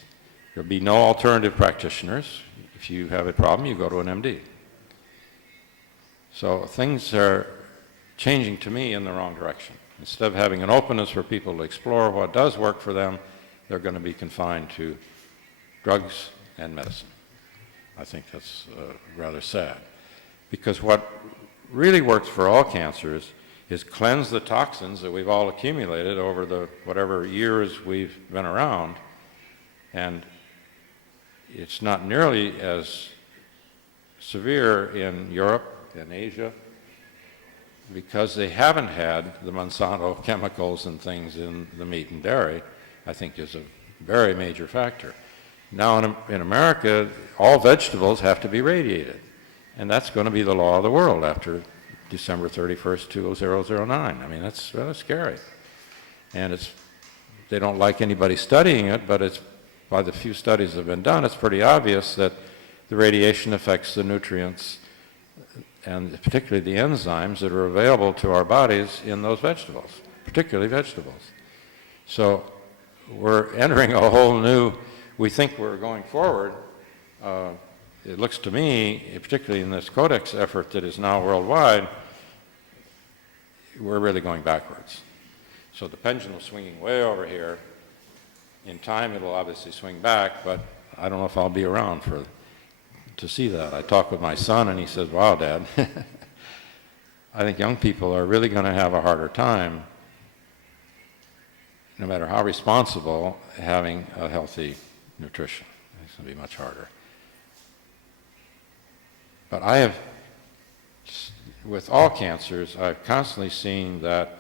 There will be no alternative practitioners. If you have a problem, you go to an MD. So things are changing to me in the wrong direction. Instead of having an openness for people to explore what does work for them, they're going to be confined to drugs and medicine. I think that's rather sad. Because what really works for all cancers is cleanse the toxins that we've all accumulated over the whatever years we've been around. And it's not nearly as severe in Europe and Asia because they haven't had the Monsanto chemicals and things in the meat and dairy, I think is a very major factor. Now in America, all vegetables have to be radiated. And that's going to be the law of the world after December 31st, 2009. I mean, that's rather scary. And they don't like anybody studying it, but it's, by the few studies that have been done, it's pretty obvious that the radiation affects the nutrients and particularly the enzymes that are available to our bodies in those vegetables, particularly vegetables. So we're entering a whole new, we think we're going forward. It looks to me, particularly in this codex effort that is now worldwide, we're really going backwards. So the pendulum's swinging way over here. In time, it'll obviously swing back, but I don't know if I'll be around to see that. I talk with my son, and he says, wow, Dad, I think young people are really going to have a harder time, no matter how responsible, having a healthy nutrition. It's going to be much harder. But I have, with all cancers, I've constantly seen that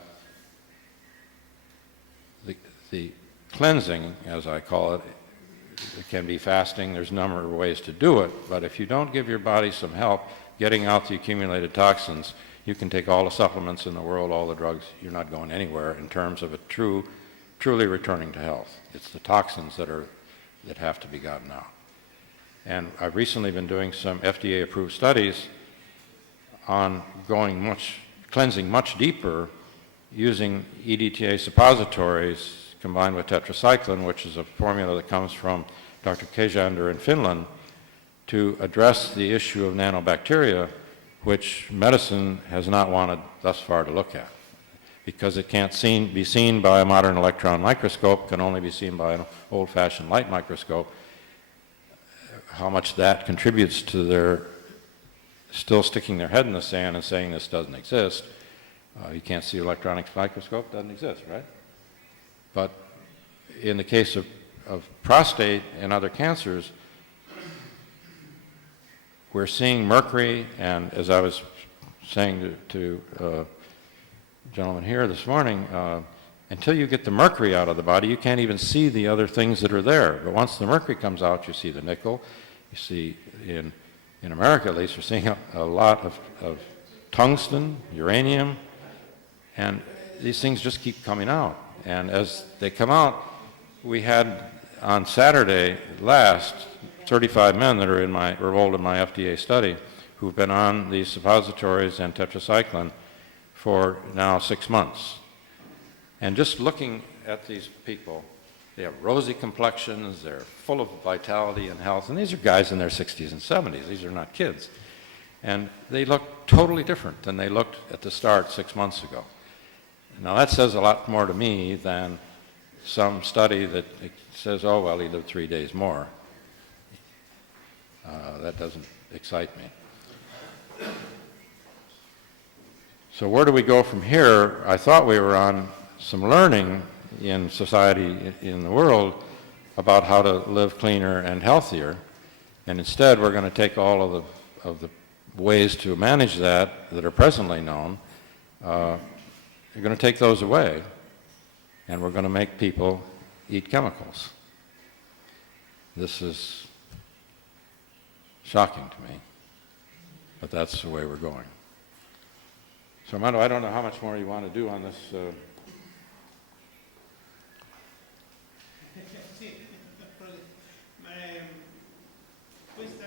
the cleansing, as I call it can be fasting. There's a number of ways to do it, but if you don't give your body some help getting out the accumulated toxins, you can take all the supplements in the world, all the drugs, you're not going anywhere in terms of truly returning to health. It's the toxins that have to be gotten out. And I've recently been doing some FDA-approved studies on cleansing much deeper using EDTA suppositories combined with tetracycline, which is a formula that comes from Dr. Kejander in Finland, to address the issue of nanobacteria, which medicine has not wanted thus far to look at, because it can't be seen by a modern electron microscope, can only be seen by an old-fashioned light microscope. How much that contributes to their still sticking their head in the sand and saying this doesn't exist. You can't see electronic microscope, doesn't exist, right? But in the case of prostate and other cancers, we're seeing mercury, and as I was saying to a gentleman here this morning, until you get the mercury out of the body, you can't even see the other things that are there. But once the mercury comes out, you see the nickel. You see, in America at least, we're seeing a lot of tungsten, uranium, and these things just keep coming out. And as they come out, we had on Saturday last 35 men that are enrolled in my FDA study who've been on these suppositories and tetracycline for now 6 months. And just looking at these people, they have rosy complexions, they're full of vitality and health, and these are guys in their 60s and 70s, these are not kids. And they look totally different than they looked at the start 6 months ago. Now that says a lot more to me than some study that says, oh, well, he lived 3 days more. That doesn't excite me. So where do we go from here? I thought we were on some learning in society, in the world, about how to live cleaner and healthier. And instead, we're going to take all of the ways to manage that are presently known. We're going to take those away, and we're going to make people eat chemicals. This is shocking to me, but that's the way we're going. So, Armando, I don't know how much more you want to do on this. Questo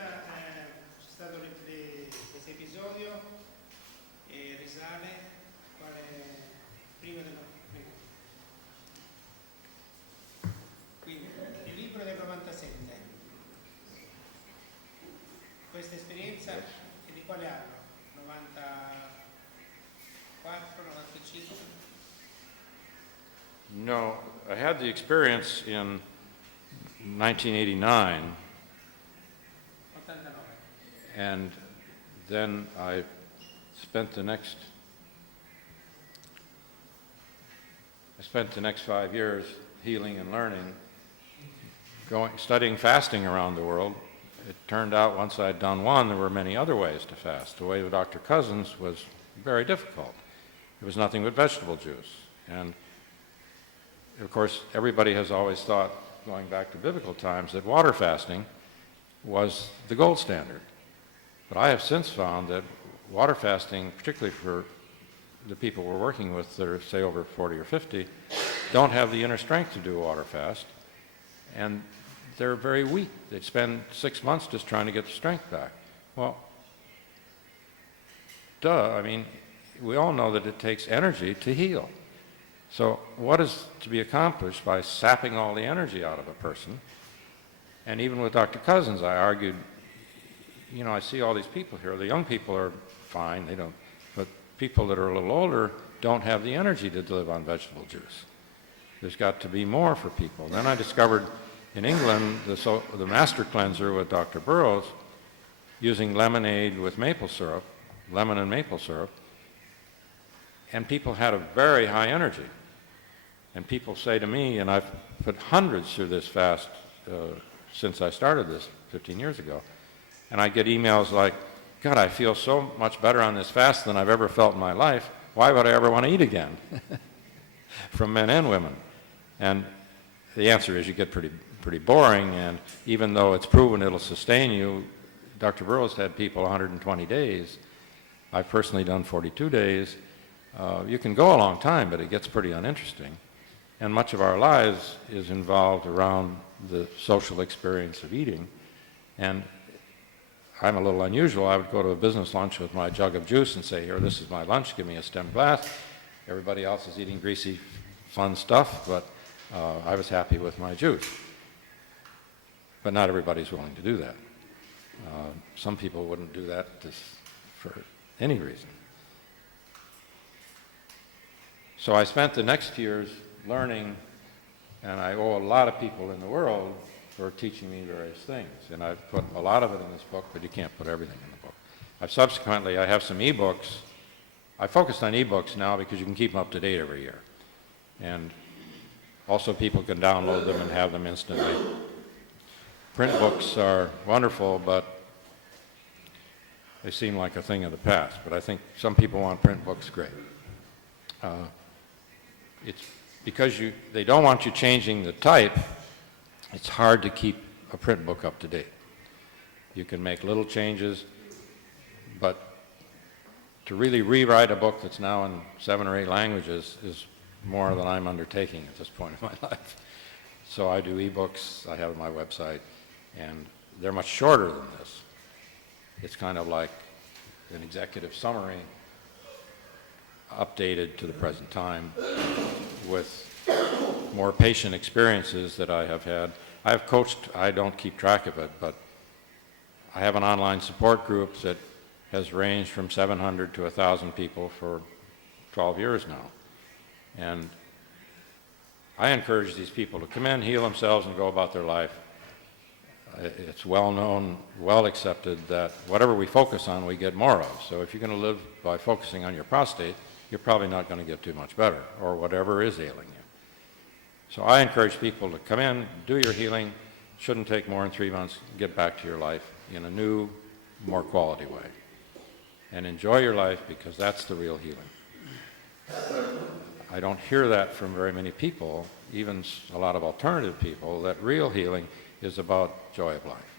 episodio risale prima del quindi il libro del 97. Questa esperienza è di quale anno? 94, 95? No, I had the experience in 1989. 89. And then I spent the next 5 years healing and learning, studying fasting around the world. It turned out once I'd done one, there were many other ways to fast. The way of Dr. Cousins was very difficult. It was nothing but vegetable juice. And of course, everybody has always thought, going back to biblical times, that water fasting was the gold standard. But I have since found that water fasting, particularly for the people we're working with that are, say, over 40 or 50, don't have the inner strength to do a water fast. And they're very weak. They spend 6 months just trying to get the strength back. Well, I mean, we all know that it takes energy to heal. So what is to be accomplished by sapping all the energy out of a person? And even with Dr. Cousins, I argued, you know, I see all these people here. The young people are fine, they don't, but people that are a little older don't have the energy to live on vegetable juice. There's got to be more for people. Then I discovered in England the master cleanser with Dr. Burroughs, using lemonade with maple syrup, lemon and maple syrup, and people had a very high energy. And people say to me, and I've put hundreds through this fast since I started this 15 years ago, and I get emails like, God, I feel so much better on this fast than I've ever felt in my life. Why would I ever want to eat again? From men and women. And the answer is you get pretty boring, and even though it's proven it'll sustain you, Dr. Burroughs had people 120 days. I've personally done 42 days. You can go a long time, but it gets pretty uninteresting. And much of our lives is involved around the social experience of eating. And I'm a little unusual. I would go to a business lunch with my jug of juice and say, here, this is my lunch, give me a stem glass. Everybody else is eating greasy, fun stuff, but I was happy with my juice. But not everybody's willing to do that. Some people wouldn't do that for any reason. So I spent the next years learning, and I owe a lot of people in the world for teaching me various things. And I've put a lot of it in this book, but you can't put everything in the book. I have some ebooks. I focused on ebooks now because you can keep them up to date every year. And also people can download them and have them instantly. Print books are wonderful, but they seem like a thing of the past. But I think some people want print books, great. It's because they don't want you changing the type, it's hard to keep a print book up to date. You can make little changes, but to really rewrite a book that's now in 7 or 8 languages is more than I'm undertaking at this point in my life. So I do ebooks, I have my website, and they're much shorter than this. It's kind of like an executive summary updated to the present time with more patient experiences that I have had. I have coached, I don't keep track of it, but I have an online support group that has ranged from 700 to 1,000 people for 12 years now. And I encourage these people to come in, heal themselves, and go about their life. It's well known, well accepted that whatever we focus on, we get more of. So if you're going to live by focusing on your prostate, you're probably not going to get too much better, or whatever is ailing you. So I encourage people to come in, do your healing. Shouldn't take more than 3 months, get back to your life in a new, more quality way. And enjoy your life, because that's the real healing. I don't hear that from very many people, even a lot of alternative people, that real healing is about joy of life.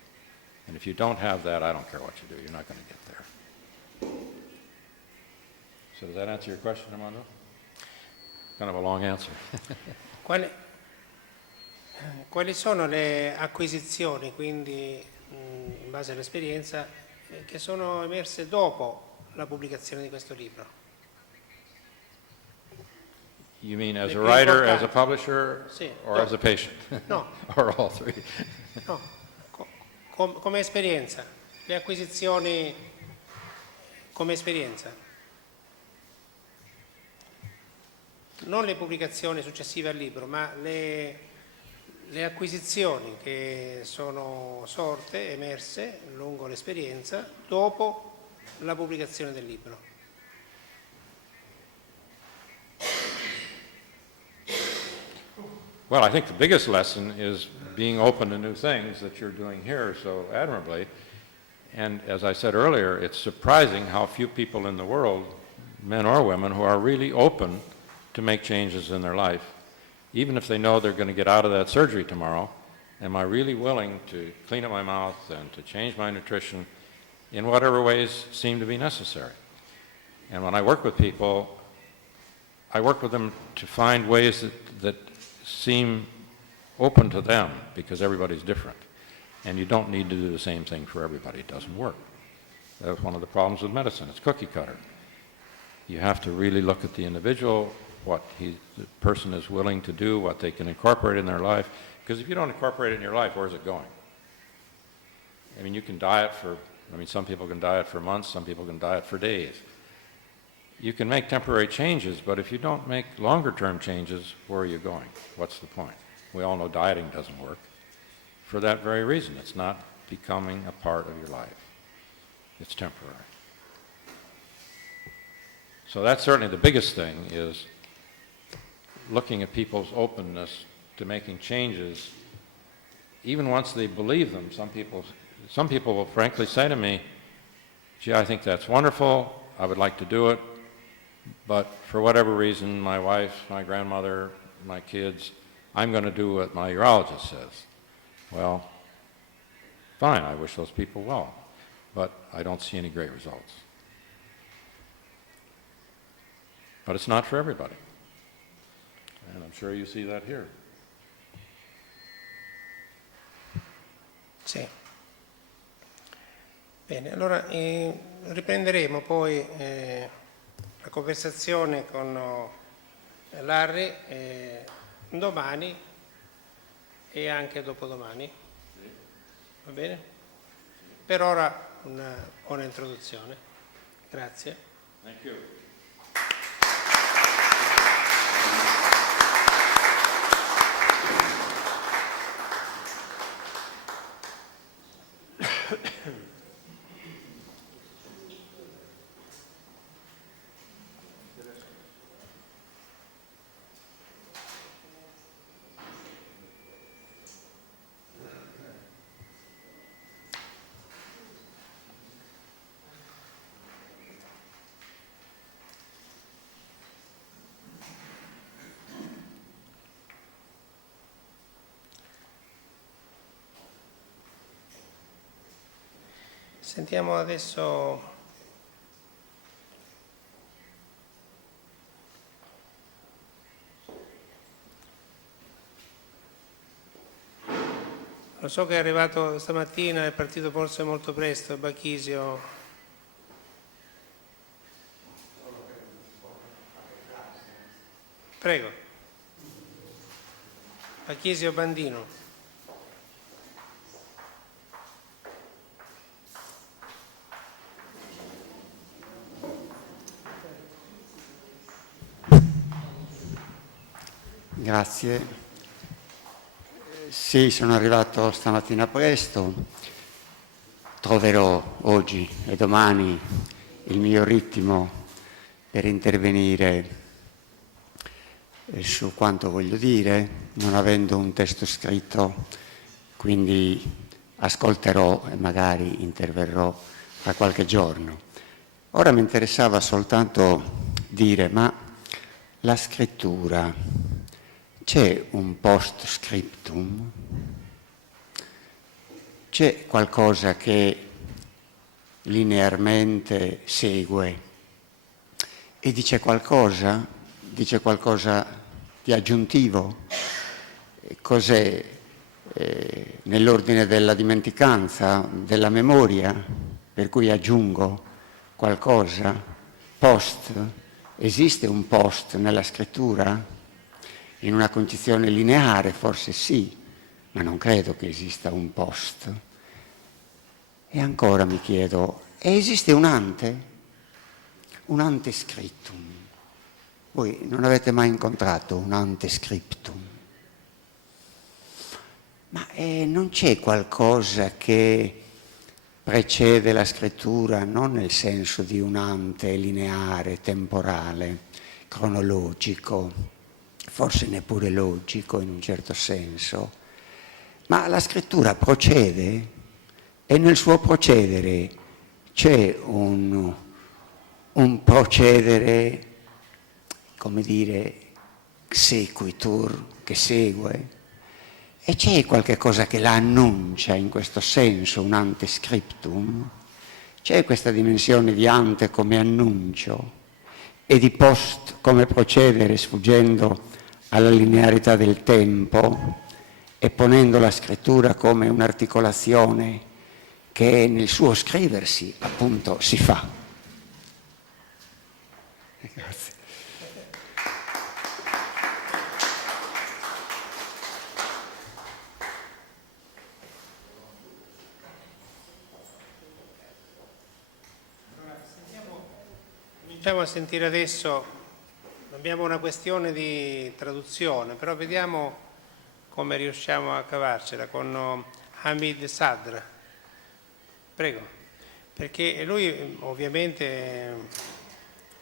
And if you don't have that, I don't care what you do, you're not going to get there. So does that answer your question, Armando? Kind of a long answer. Quali sono le acquisizioni, quindi, in base all'esperienza, che sono emerse dopo la pubblicazione di questo libro? You mean as a writer, as a publisher, sì, or no. as a patient? No. Or all three? No, come esperienza, le acquisizioni come esperienza. Non le pubblicazioni successive al libro, ma le acquisizioni che sono sorte, emerse lungo l'esperienza dopo la pubblicazione del libro. Well, I think the biggest lesson is being open to new things that you're doing here so admirably. And as I said earlier, it's surprising how few people in the world, men or women, who are really open to make changes in their life. Even if they know they're going to get out of that surgery tomorrow, am I really willing to clean up my mouth and to change my nutrition in whatever ways seem to be necessary? And when I work with people, I work with them to find ways that seem open to them, because everybody's different. And you don't need to do the same thing for everybody. It doesn't work. That's one of the problems with medicine. It's cookie cutter. You have to really look at the individual, what the person is willing to do, what they can incorporate in their life. Because if you don't incorporate it in your life, where's it going? I mean, you can diet some people can diet for months, some people can diet for days. You can make temporary changes, but if you don't make longer-term changes, where are you going? What's the point? We all know dieting doesn't work. For that very reason, it's not becoming a part of your life. It's temporary. So that's certainly the biggest thing, is looking at people's openness to making changes, even once they believe them. Some people will frankly say to me, gee, I think that's wonderful, I would like to do it, but for whatever reason, my wife, my grandmother, my kids, I'm going to do what my urologist says. Well, fine, I wish those people well, but I don't see any great results. But it's not for everybody. And I'm sure you see that here. Sì. Bene, allora riprenderemo poi la conversazione con Larry domani e anche dopodomani. Va bene? Per ora una buona introduzione. Grazie. Thank you. Sentiamo adesso lo so che è arrivato stamattina, è partito forse molto presto, Bachisio. Prego. Bachisio Bandinu. Grazie. Sì, sono arrivato stamattina presto, troverò oggi e domani il mio ritmo per intervenire su quanto voglio dire, non avendo un testo scritto, quindi ascolterò e magari interverrò fra qualche giorno. Ora mi interessava soltanto dire, ma la scrittura, c'è un post scriptum? C'è qualcosa che linearmente segue e dice qualcosa di aggiuntivo? Cos'è nell'ordine della dimenticanza, della memoria, per cui aggiungo qualcosa? Post? Esiste un post nella scrittura? In una concezione lineare forse sì, ma non credo che esista un post. E ancora mi chiedo, esiste un ante? Un ante scriptum? Voi non avete mai incontrato un ante scriptum? ma non c'è qualcosa che precede la scrittura, non nel senso di un ante lineare, temporale, cronologico, forse neppure logico in un certo senso, ma la scrittura procede e nel suo procedere c'è un procedere, come dire, sequitur, che segue, e c'è qualche cosa che la annuncia in questo senso, un ante scriptum, c'è questa dimensione di ante come annuncio e di post come procedere sfuggendo alla linearità del tempo e ponendo la scrittura come un'articolazione che nel suo scriversi appunto si fa. Grazie. Cominciamo a sentire adesso, abbiamo una questione di traduzione, però vediamo come riusciamo a cavarcela con Hamid Sadr. Prego, perché lui ovviamente,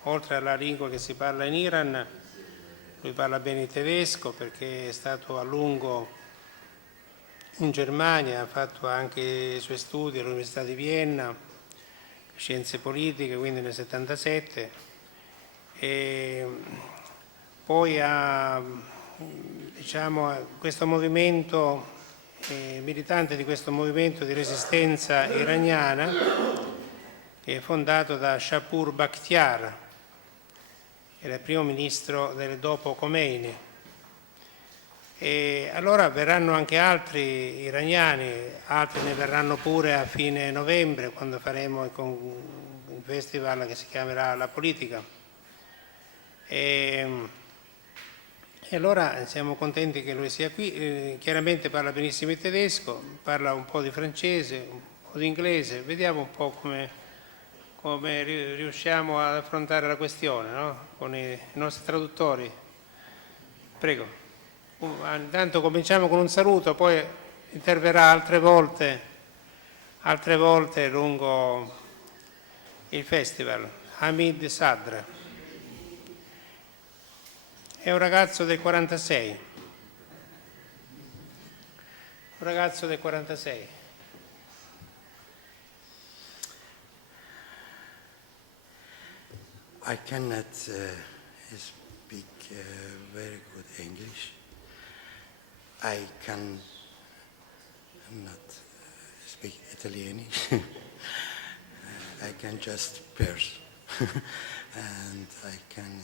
oltre alla lingua che si parla in Iran, lui parla bene il tedesco perché è stato a lungo in Germania, ha fatto anche i suoi studi all'Università di Vienna, scienze politiche, quindi nel 77, e poi ha, questo movimento, militante di questo movimento di resistenza iraniana, che è fondato da Shapur Bakhtiar, che era il primo ministro dopo Khomeini. E allora verranno anche altri iraniani, altri ne verranno pure a fine novembre quando faremo il festival che si chiamerà La Politica. E allora siamo contenti che lui sia qui, chiaramente parla benissimo il tedesco, parla un po' di francese, un po' di inglese, vediamo un po' come riusciamo ad affrontare la questione, no? Con i nostri traduttori. Prego. Intanto cominciamo con un saluto, poi interverrà altre volte lungo il festival. Hamid Sadr è un ragazzo del 46. Un ragazzo del 46. I cannot speak very good English. I can not speak Italian. I can just Persian. And I can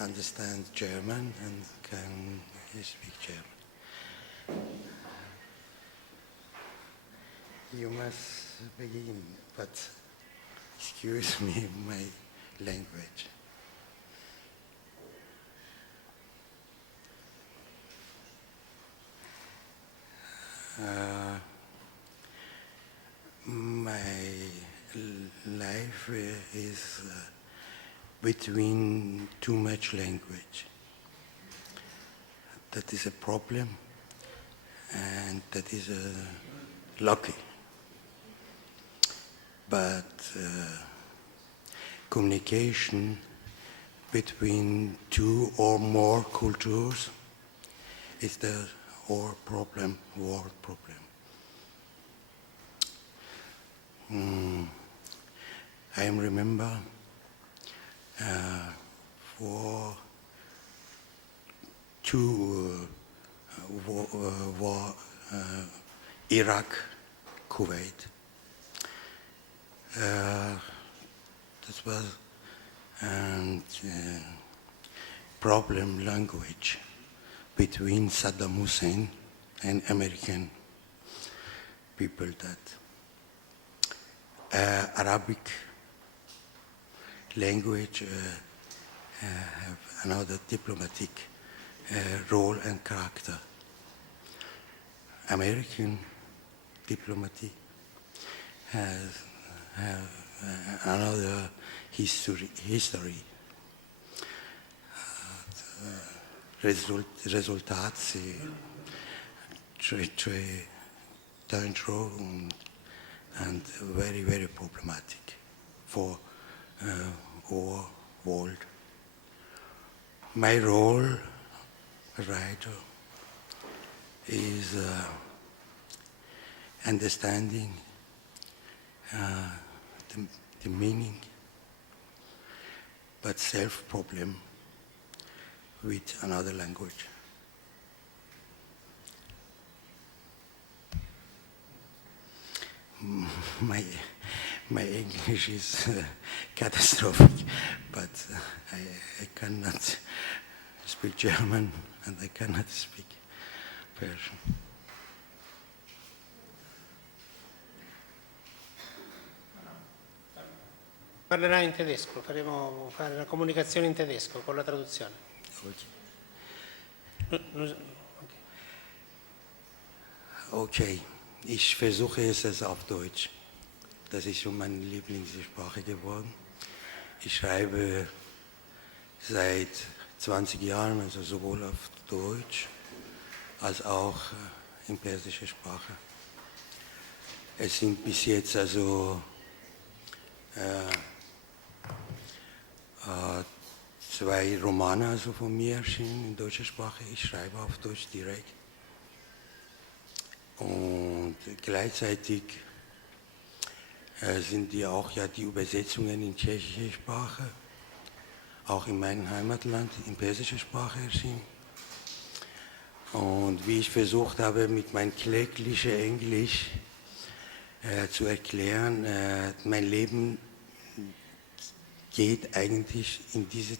understand German and can speak German. You must begin, but excuse me, my language. My life is between too much language. That is a problem, and that is lucky. But communication between two or more cultures is the world problem. I remember for two war, Iraq, Kuwait. That was problem language between Saddam Hussein and American people that Arabic language have another diplomatic role and character. American diplomacy has another history. Risultati dangerous and very, very problematic for our world. My role, writer, is understanding the meaning, but self-problem with another language. My English is catastrophic, but I cannot speak German and I cannot speak Persian. Parlerà in tedesco, faremo fare una comunicazione in tedesco con la traduzione. Okay, ich versuche es auf Deutsch. Das ist schon meine Lieblingssprache geworden. Ich schreibe seit 20 Jahren, also sowohl auf Deutsch als auch in persischer Sprache. Es sind bis jetzt also 2 Romane also von mir erschienen in deutscher Sprache. Ich schreibe auf Deutsch direkt. Und gleichzeitig sind auch die Übersetzungen in tschechischer Sprache, auch in meinem Heimatland in persischer Sprache erschienen. Und wie ich versucht habe, mit meinem kläglichen Englisch zu erklären, mein Leben geht eigentlich in diese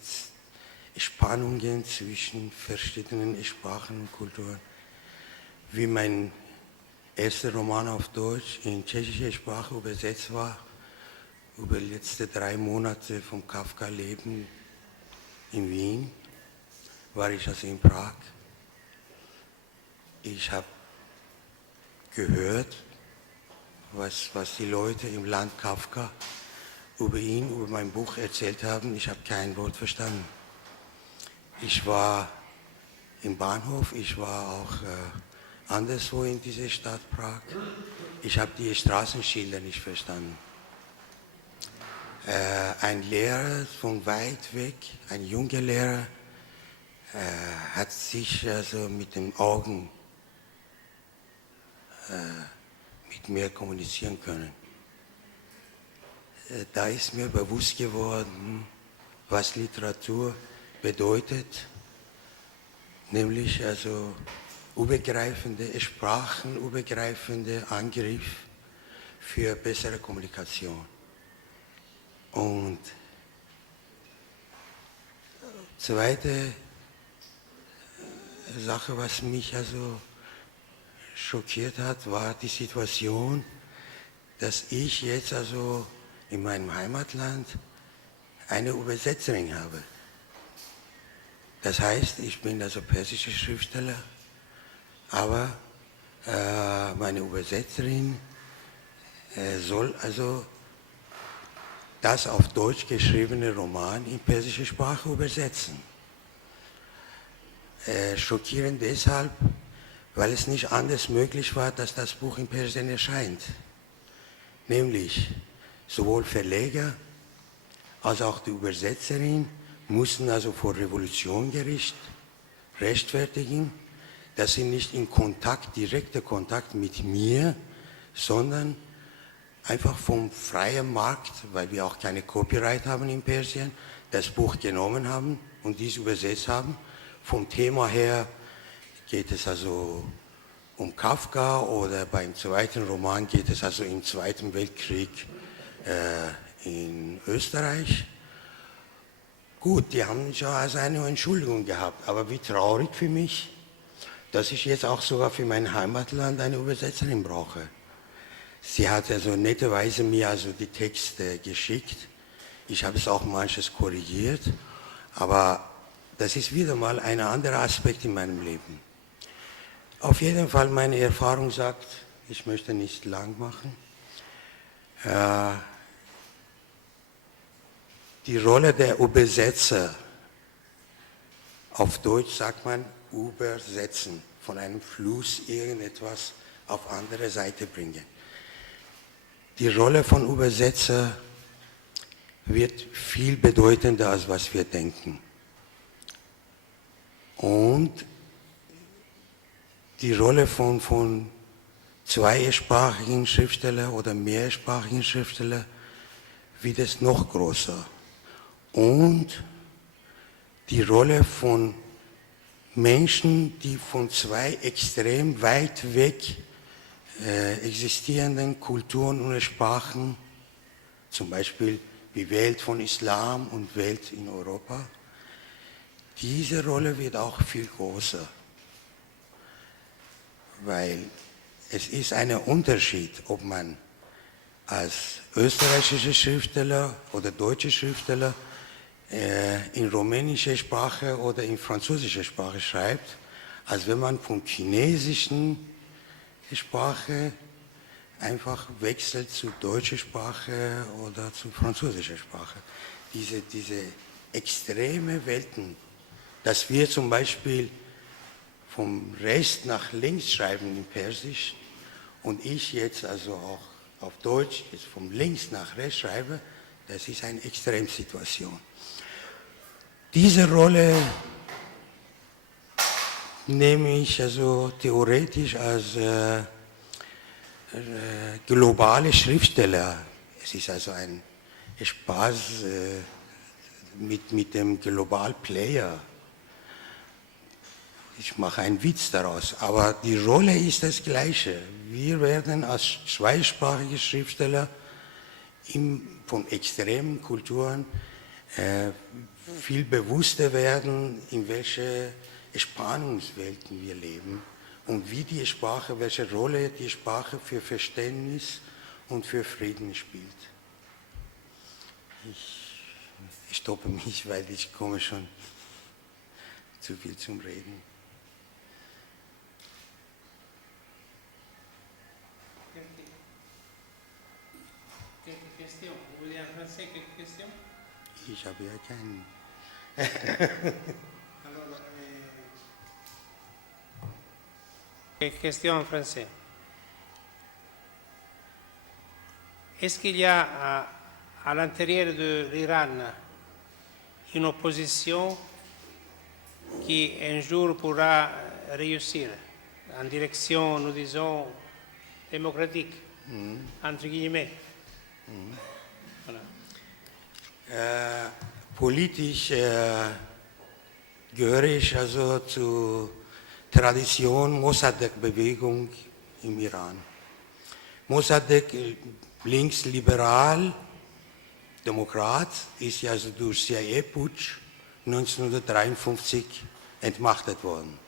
Spannungen zwischen verschiedenen Sprachen und Kulturen. Wie mein erster Roman auf Deutsch in tschechischer Sprache übersetzt war, über die letzten 3 Monate vom Kafka-Leben in Wien, war ich also in Prag. Ich habe gehört, was die Leute im Land Kafka über ihn, über mein Buch erzählt haben. Ich habe kein Wort verstanden. Ich war im Bahnhof, ich war auch anderswo in dieser Stadt Prag. Ich habe die Straßenschilder nicht verstanden. Ein Lehrer von weit weg, ein junger Lehrer, hat sich also mit den Augen mit mir kommunizieren können. Da ist mir bewusst geworden, was Literatur bedeutet, nämlich also übergreifende Sprachen, übergreifende Angriff für bessere Kommunikation. Und zweite Sache, was mich also schockiert hat, war die Situation, dass ich jetzt also in meinem Heimatland eine Übersetzerin habe. Das heißt, ich bin also persischer Schriftsteller, aber meine Übersetzerin soll also das auf Deutsch geschriebene Roman in persische Sprache übersetzen. Schockierend deshalb, weil es nicht anders möglich war, dass das Buch in Persien erscheint. Nämlich sowohl Verleger als auch die Übersetzerin mussten also vor Revolutionsgericht rechtfertigen, dass sie nicht in direkter Kontakt mit mir, sondern einfach vom freien Markt, weil wir auch keine Copyright haben in Persien, das Buch genommen haben und dies übersetzt haben. Vom Thema her geht es also um Kafka oder beim zweiten Roman geht es also im Zweiten Weltkrieg in Österreich. Gut, die haben schon also eine Entschuldigung gehabt, aber wie traurig für mich, dass ich jetzt auch sogar für mein Heimatland eine Übersetzerin brauche. Sie hat also netterweise mir also die Texte geschickt. Ich habe es auch manches korrigiert, aber das ist wieder mal ein anderer Aspekt in meinem Leben. Auf jeden Fall, meine Erfahrung sagt, ich möchte nicht lang machen, die Rolle der Übersetzer, auf Deutsch sagt man übersetzen, von einem Fluss irgendetwas auf andere Seite bringen. Die Rolle von Übersetzer wird viel bedeutender, als was wir denken. Und die Rolle von zweisprachigen Schriftstellern oder mehrsprachigen Schriftstellern wird es noch größer. Und die Rolle von Menschen, die von zwei extrem weit weg existierenden Kulturen und Sprachen, zum Beispiel die Welt von Islam und Welt in Europa, diese Rolle wird auch viel größer, weil es ist ein Unterschied, ob man als österreichischer Schriftsteller oder deutscher Schriftsteller in rumänischer Sprache oder in französischer Sprache schreibt, als wenn man von chinesischen Sprache einfach wechselt zu deutscher Sprache oder zu französischer Sprache. Diese extreme Welten, dass wir zum Beispiel vom rechts nach links schreiben in Persisch und ich jetzt also auch auf Deutsch jetzt vom links nach rechts schreibe, das ist eine Extremsituation. Diese Rolle nehme ich also theoretisch als globale Schriftsteller. Es ist also ein Spaß mit dem Global Player. Ich mache einen Witz daraus, aber die Rolle ist das gleiche. Wir werden als zweisprachige Schriftsteller von extremen Kulturen viel bewusster werden, in welche Spannungswelten wir leben und wie die Sprache, welche Rolle die Sprache für Verständnis und für Frieden spielt. Ich stoppe mich, weil ich komme schon zu viel zum Reden. Ich habe ja keinen. Question en français. Est-ce qu'il y a à l'intérieur de l'Iran une opposition qui un jour pourra réussir en direction, nous disons, démocratique, entre guillemets? Voilà. Politisch gehöre ich also zur Tradition Mossadegh-Bewegung im Iran. Mossadegh, linksliberal, Demokrat, ist ja also durch CIA-Putsch 1953 entmachtet worden.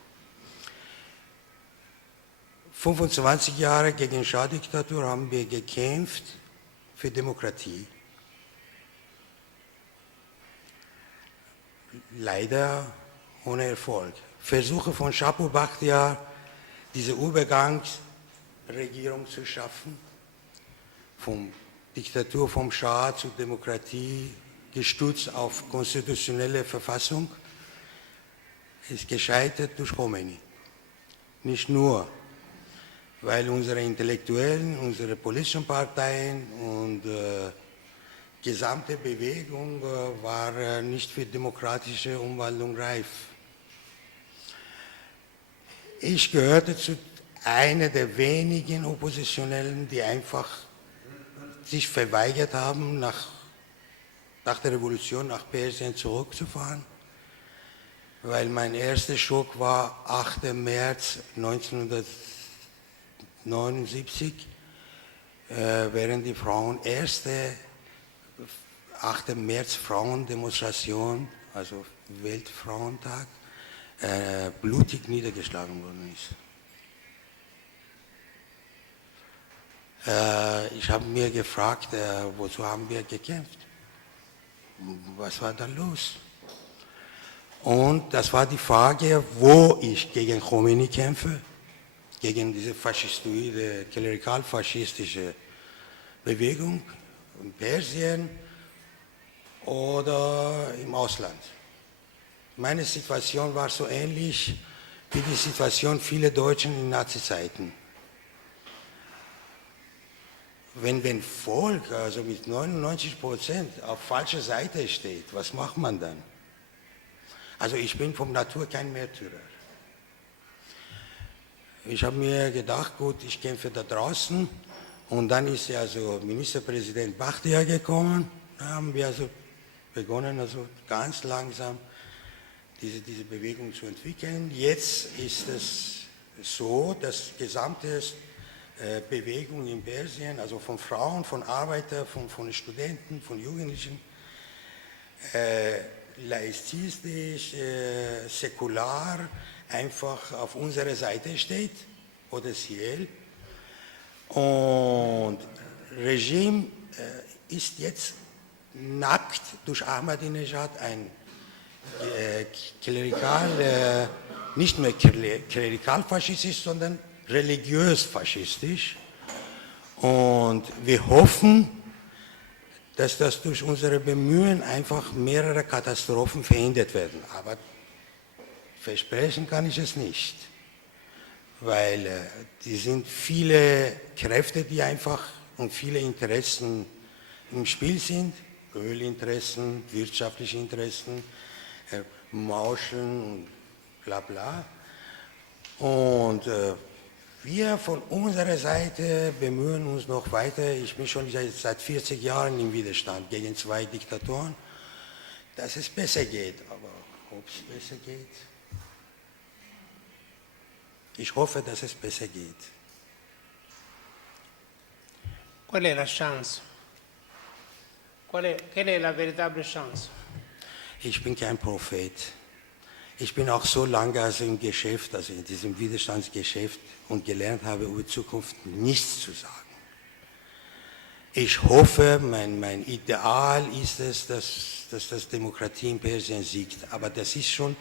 25 Jahre gegen Schah-Diktatur haben wir gekämpft für Demokratie. Leider ohne Erfolg. Versuche von Chapo Bakhtiar, diese Übergangsregierung zu schaffen, von Diktatur vom Schah zur Demokratie, gestützt auf konstitutionelle Verfassung, ist gescheitert durch Khomeini. Nicht nur, weil unsere Intellektuellen, unsere politischen Parteien und gesamte Bewegung war nicht für demokratische Umwandlung reif. Ich gehörte zu einer der wenigen Oppositionellen, die einfach sich verweigert haben, nach der Revolution nach Persien zurückzufahren, weil mein erster Schock war 8. März 1979, während die Frauen erste 8. März Frauendemonstration, also Weltfrauentag, blutig niedergeschlagen worden ist. Ich habe mir gefragt, wozu haben wir gekämpft? Was war da los? Und das war die Frage, wo ich gegen Khomeini kämpfe, gegen diese faschistoide, klerikal-faschistische Bewegung in Persien oder im Ausland. Meine Situation war so ähnlich wie die Situation vieler Deutschen in Nazi-Zeiten. Wenn Volk, also mit 99% auf falscher Seite steht, was macht man dann? Also ich bin von Natur kein Märtyrer. Ich habe mir gedacht, gut, ich kämpfe da draußen und dann ist ja also Ministerpräsident Bachtiar gekommen, da haben wir also begonnen, also ganz langsam diese Bewegung zu entwickeln. Jetzt ist es so, dass gesamte Bewegung in Persien, also von Frauen, von Arbeitern, von Studenten, von Jugendlichen, laizistisch, säkular, einfach auf unserer Seite steht, potenziell. Und Regime ist jetzt nackt durch Ahmadinejad ein klerikal, nicht mehr klerikal-faschistisch, sondern religiös-faschistisch. Und wir hoffen, dass das durch unsere Bemühungen einfach mehrere Katastrophen verhindert werden. Aber versprechen kann ich es nicht, weil die sind viele Kräfte, die einfach und viele Interessen im Spiel sind, Ölinteressen, wirtschaftliche Interessen, Mauscheln und bla bla. Und wir von unserer Seite bemühen uns noch weiter. Ich bin schon seit 40 Jahren im Widerstand gegen 2 Diktatoren, dass es besser geht. Aber ob es besser geht? Ich hoffe, dass es besser geht. Qual è la chance? Quelle è la véritable chance? Ich bin kein Prophet. Ich bin auch so lange also im Geschäft, also in diesem Widerstandsgeschäft und gelernt habe, über Zukunft nichts zu sagen. Ich hoffe, mein Ideal ist es, dass das Demokratie in Persien siegt. Aber das ist schon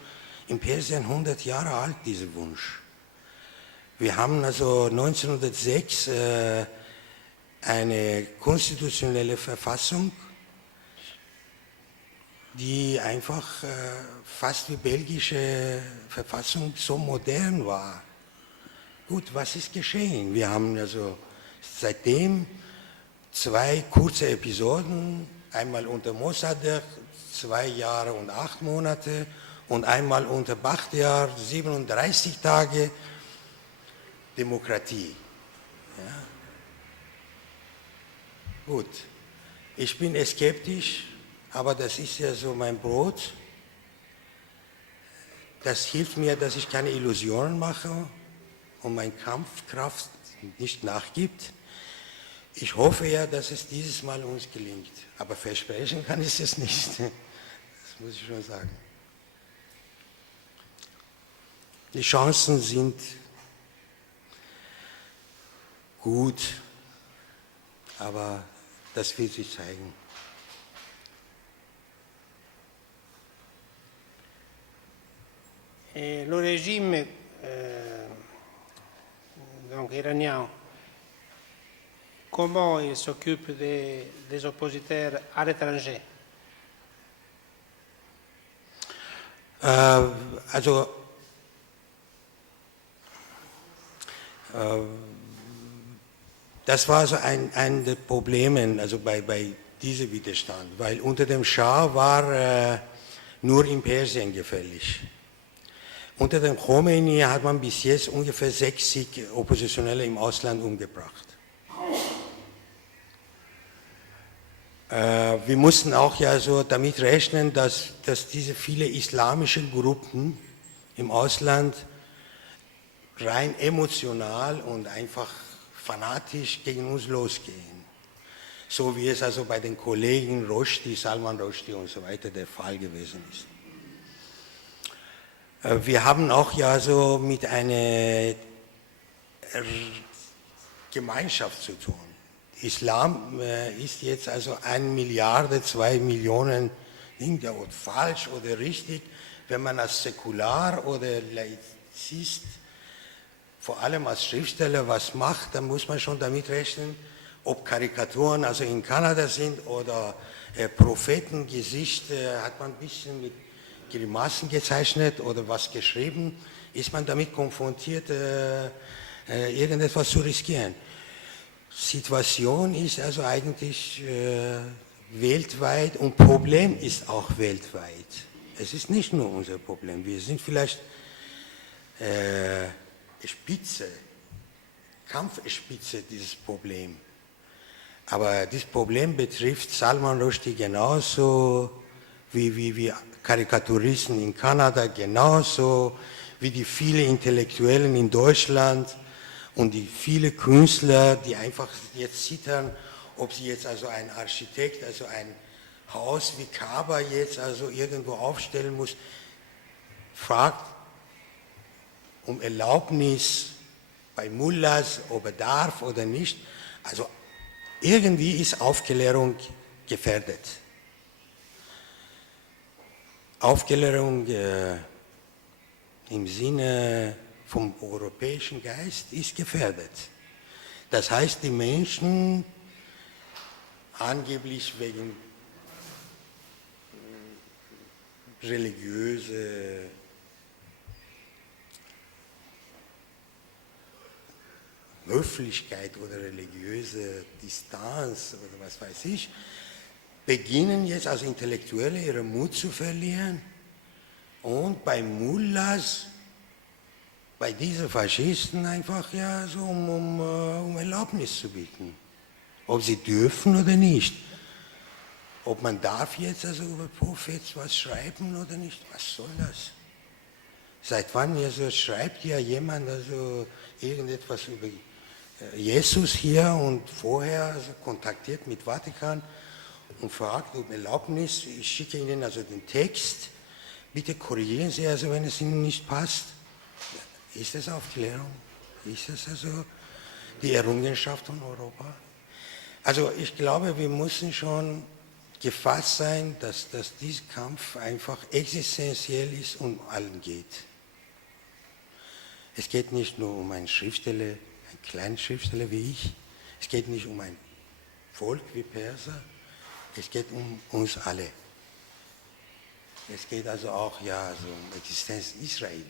in Persien 100 Jahre alt, dieser Wunsch. Wir haben also 1906 eine konstitutionelle Verfassung, die einfach fast wie belgische Verfassung so modern war. Gut, was ist geschehen? Wir haben also seitdem 2 kurze Episoden, einmal unter Mossadegh 2 Jahre und 8 Monate und einmal unter Bachtiar 37 Tage Demokratie. Ja. Gut, ich bin skeptisch, aber das ist ja so mein Brot. Das hilft mir, dass ich keine Illusionen mache und meine Kampfkraft nicht nachgibt. Ich hoffe ja, dass es dieses Mal uns gelingt, aber versprechen kann ich es nicht. Das muss ich schon sagen. Die Chancen sind gut, aber das wird sich zeigen. Le régime donc iranien, comment il s'occupe des oppositeurs à l'étranger? Also das war so ein der Probleme, also bei diesem Widerstand, weil unter dem Schah war nur in Persien gefährlich. Unter dem Khomeini hat man bis jetzt ungefähr 60 Oppositionelle im Ausland umgebracht. Wir mussten auch ja so damit rechnen, dass diese viele islamische Gruppen im Ausland rein emotional und einfach fanatisch gegen uns losgehen. So wie es also bei den Kollegen Rushdie, Salman Rushdie und so weiter der Fall gewesen ist. Wir haben auch ja so mit einer Gemeinschaft zu tun. Islam ist jetzt also 1 Milliarde, 2 Millionen, ja, falsch oder richtig, wenn man als Säkular oder Laizist, vor allem als Schriftsteller was macht, dann muss man schon damit rechnen, ob Karikaturen also in Kanada sind oder Prophetengesicht, hat man ein bisschen mit Grimassen gezeichnet oder was geschrieben. ist man damit konfrontiert, irgendetwas zu riskieren. Situation ist also eigentlich weltweit und Problem ist auch weltweit. Es ist nicht nur unser Problem. Wir sind vielleicht Kampfspitze dieses Problem. Aber dieses Problem betrifft Salman Rushdie genauso wie Karikaturisten in Kanada, genauso wie die vielen Intellektuellen in Deutschland und die vielen Künstler, die einfach jetzt zittern, ob sie jetzt also ein Architekt, also ein Haus wie Kaaba jetzt also irgendwo aufstellen muss, fragt um Erlaubnis bei Mullahs, ob er darf oder nicht. Also irgendwie ist Aufklärung gefährdet. Aufklärung im Sinne vom europäischen Geist ist gefährdet. Das heißt, die Menschen angeblich wegen religiöse Höflichkeit oder religiöse Distanz oder was weiß ich, beginnen jetzt als Intellektuelle ihren Mut zu verlieren und bei Mullahs, bei diesen Faschisten einfach ja so um Erlaubnis zu bitten, ob sie dürfen oder nicht. Ob man darf jetzt also über Prophets was schreiben oder nicht, was soll das? Seit wann also schreibt ja jemand also irgendetwas über Jesus hier und vorher also kontaktiert mit Vatikan und fragt um Erlaubnis, ich schicke Ihnen also den Text, bitte korrigieren Sie also, wenn es Ihnen nicht passt. Ist das Aufklärung? Ist das also die Errungenschaft von Europa? Also ich glaube, wir müssen schon gefasst sein, dass dieser Kampf einfach existenziell ist und um allen geht. Es geht nicht nur um einen Schriftsteller, einen kleinen Schriftsteller wie ich, es geht nicht um ein Volk wie Perser, es geht um uns alle. Es geht also auch ja, also um Existenz Israel.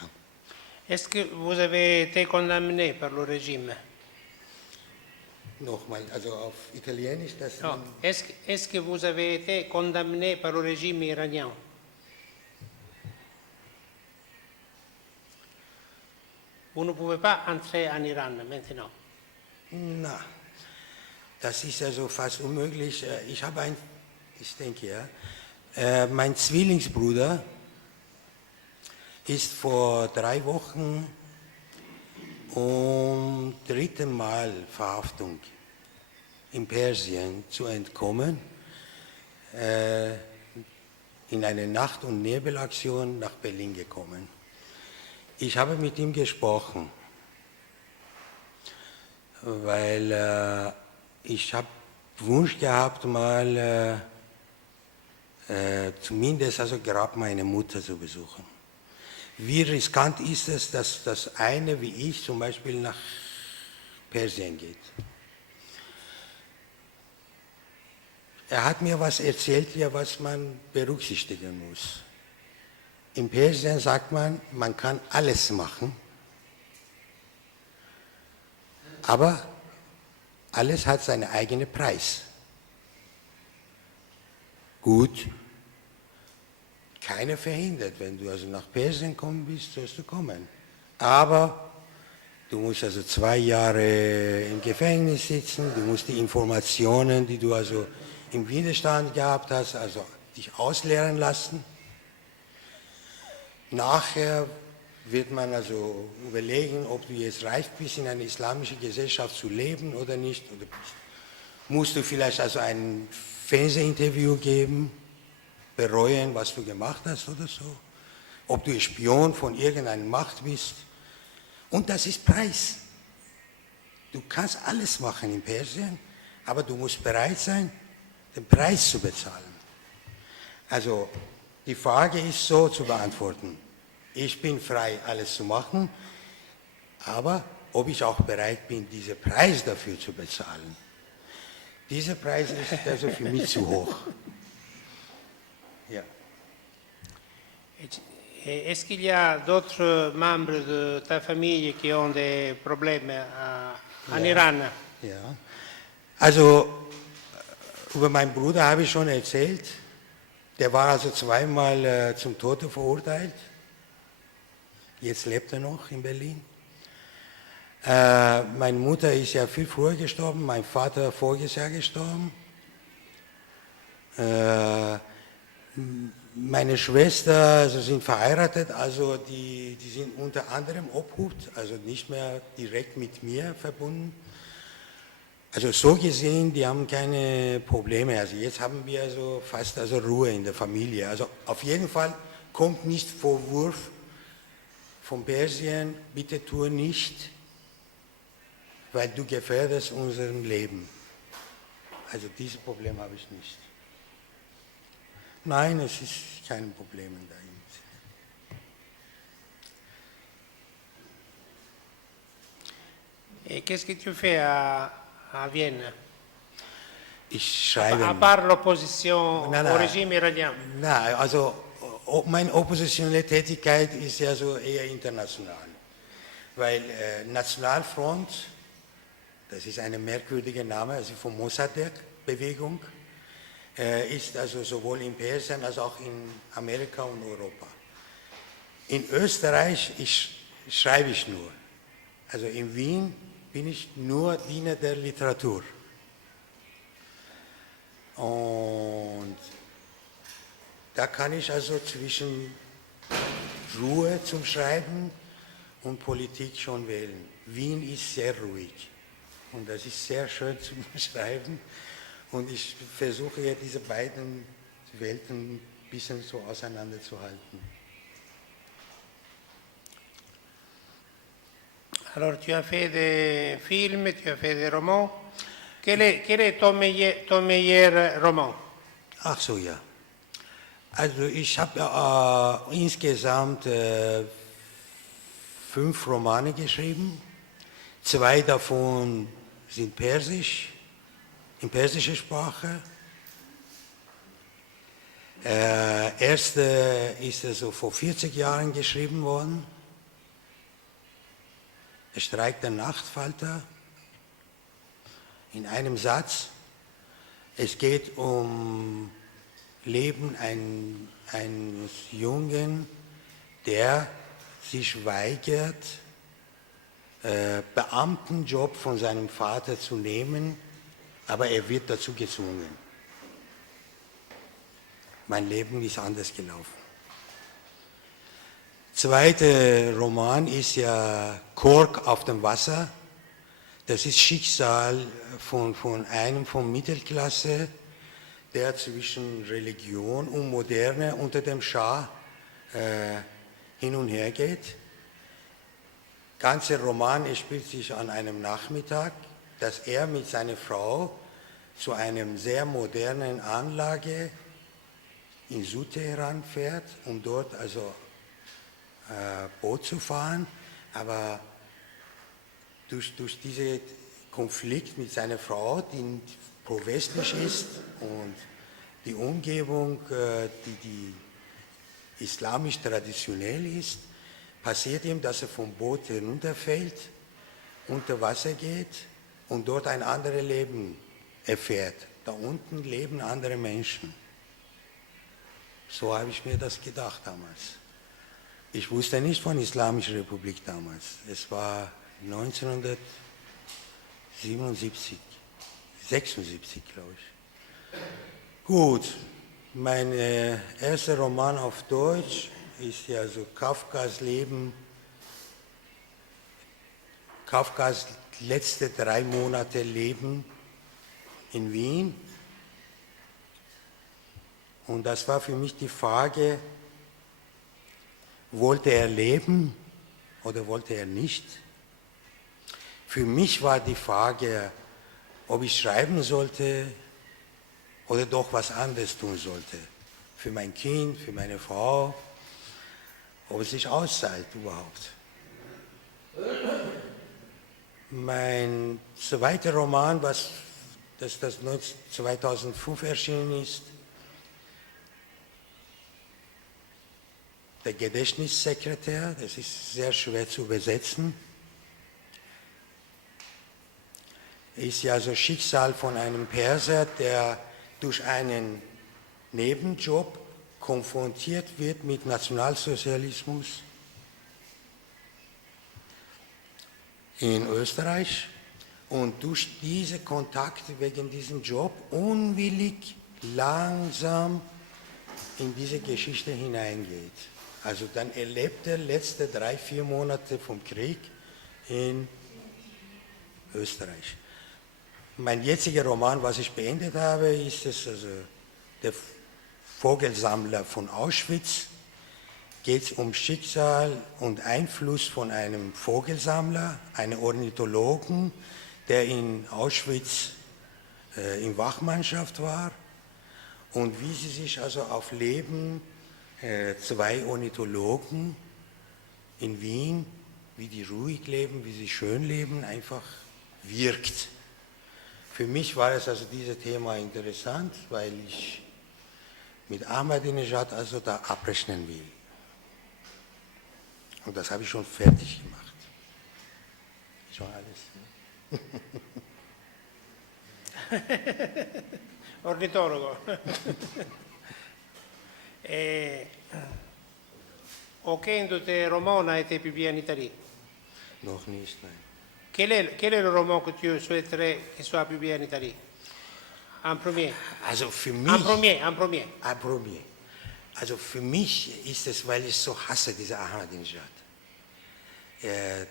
Ja. Est-ce que vous avez été condamné par le régime? Nochmal, also auf Italienisch das. No. Est-ce que vous avez été condamné par le régime iranien? Vous ne pouvez pas entrer en Iran maintenant. Na, das ist also fast unmöglich. Ich denke ja, mein Zwillingsbruder ist vor 3 Wochen um 3. Mal Verhaftung in Persien zu entkommen, in eine Nacht- und Nebelaktion nach Berlin gekommen. Ich habe mit ihm gesprochen, weil ich habe Wunsch gehabt, mal zumindest also Grab meiner Mutter zu besuchen. Wie riskant ist es, dass das eine wie ich zum Beispiel nach Persien geht? Er hat mir was erzählt, ja, was man berücksichtigen muss. In Persien sagt man, man kann alles machen, aber alles hat seinen eigenen Preis. Gut, keiner verhindert, wenn du also nach Persien kommen bist, sollst du kommen. Aber du musst also 2 Jahre im Gefängnis sitzen, du musst die Informationen, die du also im Widerstand gehabt hast, also dich ausleeren lassen. Nachher wird man also überlegen, ob du jetzt reif bist, in einer islamischen Gesellschaft zu leben oder nicht. Oder musst du vielleicht also ein Fernsehinterview geben, bereuen, was du gemacht hast oder so. Ob du Spion von irgendeiner Macht bist. Und das ist Preis. Du kannst alles machen in Persien, aber du musst bereit sein, den Preis zu bezahlen. Also die Frage ist so zu beantworten. Ich bin frei, alles zu machen, aber ob ich auch bereit bin, diesen Preis dafür zu bezahlen. Dieser Preis ist also für mich zu hoch. Ja. Est-ce qu'il y a d'autres membres de ta famille qui ont des problèmes en Iran? Ja. Also über meinen Bruder habe ich schon erzählt. Der war also zweimal zum Tode verurteilt. Jetzt lebt er noch in Berlin. Meine Mutter ist ja viel früher gestorben, mein Vater voriges Jahr gestorben. Meine Schwester also sind verheiratet, also die sind unter anderem Obhut, also nicht mehr direkt mit mir verbunden. Also so gesehen, die haben keine Probleme. Also jetzt haben wir also fast also Ruhe in der Familie. Also auf jeden Fall kommt nicht Vorwurf von Persien, bitte tue nicht, weil du gefährdest unser Leben. Also dieses Problem habe ich nicht. Nein, es ist kein Problem dahin. Et qu'est-ce que tu fais à Vienne? Ich schreibe. À part l'opposition Nein, au nein. régime iranien. Na, also meine oppositionelle Tätigkeit ist ja so eher international. Weil Nationalfront, das ist ein merkwürdiger Name, also von Mossadegh-Bewegung, ist also sowohl in Persien als auch in Amerika und Europa. In Österreich schreibe ich nur. Also in Wien bin ich nur Diener der Literatur. Und da kann ich also zwischen Ruhe zum Schreiben und Politik schon wählen. Wien ist sehr ruhig und das ist sehr schön zum Schreiben. Und ich versuche ja diese beiden Welten ein bisschen so auseinanderzuhalten. Alors, tu as fait des films, tu as fait des romans. Quel est ton meilleur roman? Ach so, ja. Also ich habe insgesamt 5 Romane geschrieben. 2 davon sind persisch, in persischer Sprache. Erste ist also vor 40 Jahren geschrieben worden. Der Streik der Nachtfalter. In einem Satz. Es geht um Leben eines Jungen, der sich weigert, Beamtenjob von seinem Vater zu nehmen, aber er wird dazu gezwungen. Mein Leben ist anders gelaufen. Zweiter Roman ist ja Kork auf dem Wasser. Das ist Schicksal von einem von Mittelklasse, der zwischen Religion und Moderne unter dem Schah hin und her geht. Der ganze Roman spielt sich an einem Nachmittag, dass er mit seiner Frau zu einer sehr modernen Anlage in Südteheran fährt, um dort also Boot zu fahren, aber durch diesen Konflikt mit seiner Frau, die pro-westlich ist und die Umgebung, die islamisch traditionell ist, passiert ihm, dass er vom Boot herunterfällt, unter Wasser geht und dort ein anderes Leben erfährt. Da unten leben andere Menschen. So habe ich mir das gedacht damals. Ich wusste nicht von Islamischer Republik damals. Es war 1976, 76 glaube ich. Gut, mein erster Roman auf Deutsch ist ja so Kafkas Leben, Kafkas letzte 3 Monate Leben in Wien. Und das war für mich die Frage, wollte er leben oder wollte er nicht? Für mich war die Frage, ob ich schreiben sollte oder doch was anderes tun sollte. Für mein Kind, für meine Frau, ob es sich auszahlt überhaupt. Mein zweiter Roman, das 2005 erschienen ist, der Gedächtnissekretär, das ist sehr schwer zu übersetzen, ist ja so Schicksal von einem Perser, der durch einen Nebenjob konfrontiert wird mit Nationalsozialismus in Österreich und durch diese Kontakte wegen diesem Job unwillig langsam in diese Geschichte hineingeht. Also dann erlebt er letzte 3-4 Monate vom Krieg in Österreich. Mein jetziger Roman, was ich beendet habe, ist es also der Vogelsammler von Auschwitz. Geht es um Schicksal und Einfluss von einem Vogelsammler, einem Ornithologen, der in Auschwitz in Wachmannschaft war und wie sie sich also auf Leben zwei Ornithologen in Wien, wie die ruhig leben, wie sie schön leben, einfach wirkt. Für mich war es also dieses Thema interessant, weil ich mit Ahmadinejad also da abrechnen will. Und das habe ich schon fertig gemacht. Schon alles. Ornitologo. Aucun de tes romans n'a été publié en Italie. Noch nicht, nein. Quel est le roman que tu souhaiterais qu'il soit publié en Italie? En premier. Also für mich. En premier. Also für mich ist es, weil ich so hasse, diese Ahmadinejad.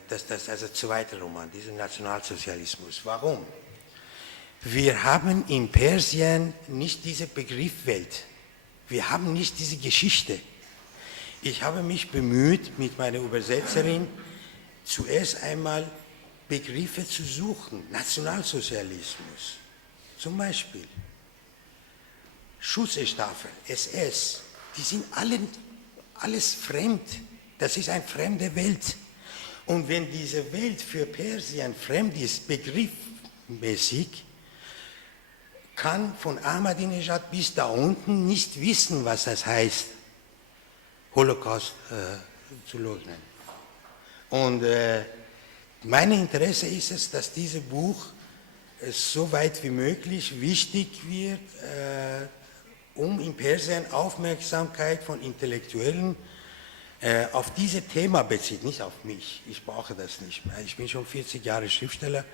Das also zweite Roman, dieser Nationalsozialismus. Warum? Wir haben in Persien nicht diesen Begriff Welt. Wir haben nicht diese Geschichte. Ich habe mich bemüht, mit meiner Übersetzerin zuerst einmal Begriffe zu suchen. Nationalsozialismus, zum Beispiel. Schutzstaffel, SS, die sind alles fremd. Das ist eine fremde Welt. Und wenn diese Welt für Persien fremd ist, begriffsmäßig, kann von Ahmadinejad bis da unten nicht wissen, was das heißt, Holocaust zu leugnen. Und mein Interesse ist es, dass dieses Buch so weit wie möglich wichtig wird, um in Persien Aufmerksamkeit von Intellektuellen auf dieses Thema bezieht, nicht auf mich. Ich brauche das nicht mehr. Ich bin schon 40 Jahre Schriftsteller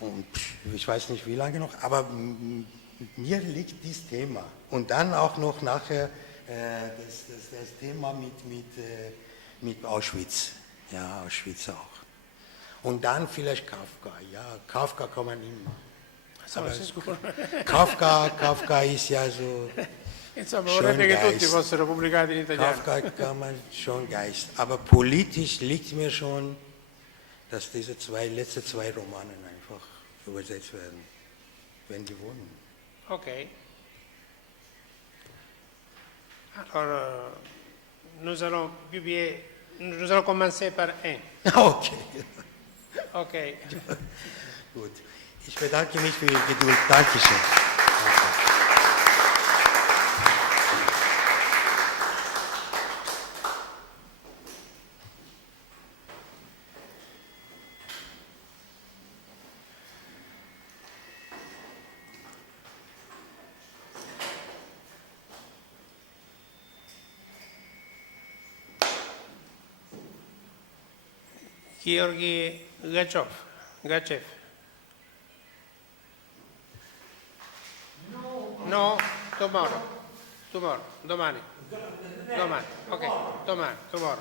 und ich weiß nicht wie lange noch, aber mir liegt dieses Thema. Und dann auch noch nachher das Thema mit Auschwitz. Ja, Auschwitz auch. Und dann vielleicht Kafka. Ja, Kafka kann man immer. Aber Kafka ist ja so. Insomma, vorrebbe che tutti fossero pubblicati in italiano. Kafka kann man schon Geist. Aber politisch liegt mir schon, dass diese letzten zwei Romane einfach übersetzt werden, wenn die wollen. Ok. Alors, nous allons commencer par un. Okay. Ok. Gut. Ich bedanke mich für Ihre Geduld. Dankeschön. Georgi Gachev. No, domani. Ok, tomorrow.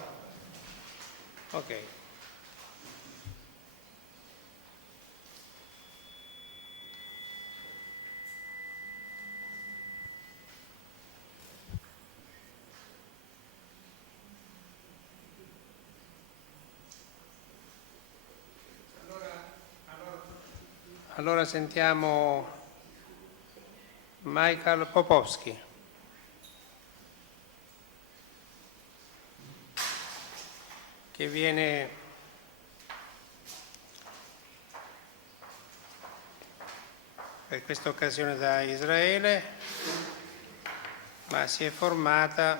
Ok. Allora sentiamo Michal Popowsky. Che viene per questa occasione da Israele, ma si è formata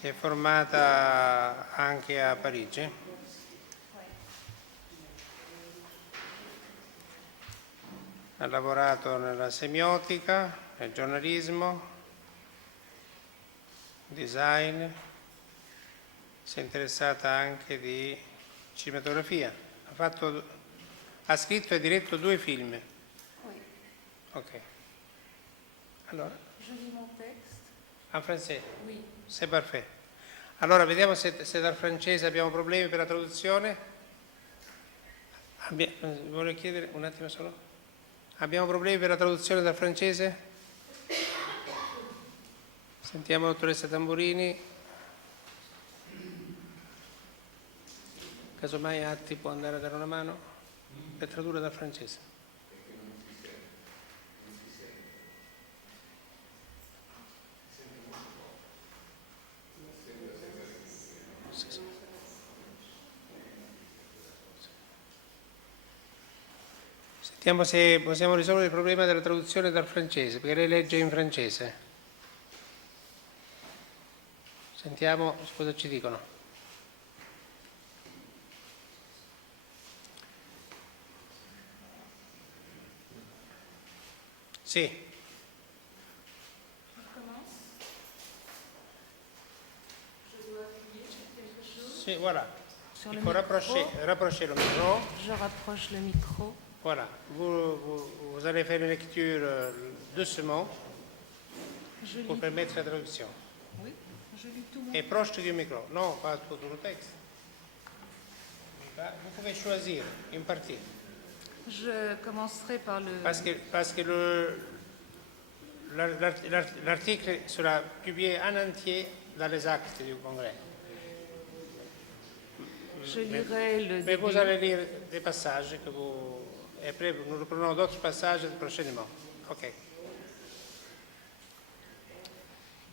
Si è formata anche a Parigi. Ha lavorato nella semiotica, nel giornalismo, design, si è interessata anche di cinematografia. Ha scritto e diretto 2 film. Oui. Ok. Allora, Je lis mon texte. en français? Oui. C'est parfait. Allora, vediamo se dal francese abbiamo problemi per la traduzione. Volevo chiedere un attimo solo. Abbiamo problemi per la traduzione dal francese? Sentiamo la dottoressa Tamburini. Casomai Atti può andare a dare una mano per tradurre dal francese. Sentiamo se possiamo risolvere il problema della traduzione dal francese, perché lei legge in francese. Sentiamo cosa ci dicono. Sì. Sì, voilà. Sur Il le faut micro. rapprocher le micro. Je rapproche le micro. Voilà. Vous allez faire une lecture doucement Je pour lis. permettre la traduction. Oui. Je lis tout mon Et proche du micro. Non, pas tout le texte. Vous pouvez choisir une partie. Je commencerai par le. Parce que l'article sera publié en entier dans les actes du Congrès. Je lirai le Mais vous début. allez lire des passages que vous... Et après, nous reprenons d'autres passages prochainement. OK.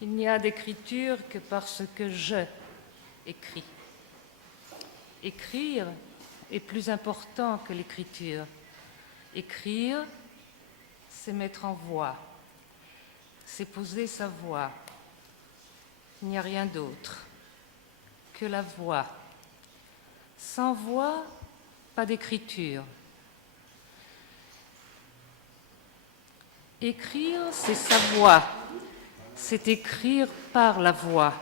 Il n'y a d'écriture que parce que je écris. Écrire est plus important que l'écriture. Écrire, c'est mettre en voix, c'est poser sa voix. Il n'y a rien d'autre que la voix. Sans voix, pas d'écriture. Écrire, c'est sa voix. C'est écrire par la voix.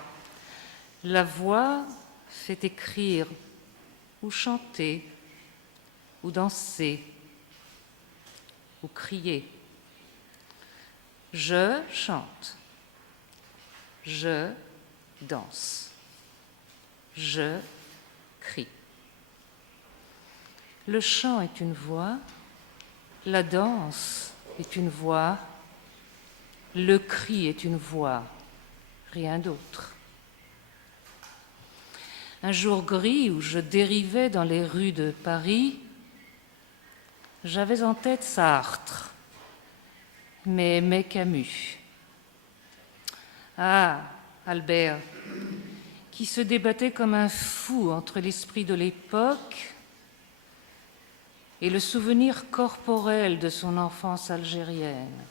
La voix fait écrire ou chanter ou danser ou crier. Je chante. Je danse. Je crie. Le chant est une voix, la danse est une voix, le cri est une voix, rien d'autre. Un jour gris où je dérivais dans les rues de Paris, j'avais en tête Sartre, mais aimais Camus. Ah, Albert, qui se débattait comme un fou entre l'esprit de l'époque et le souvenir corporel de son enfance algérienne.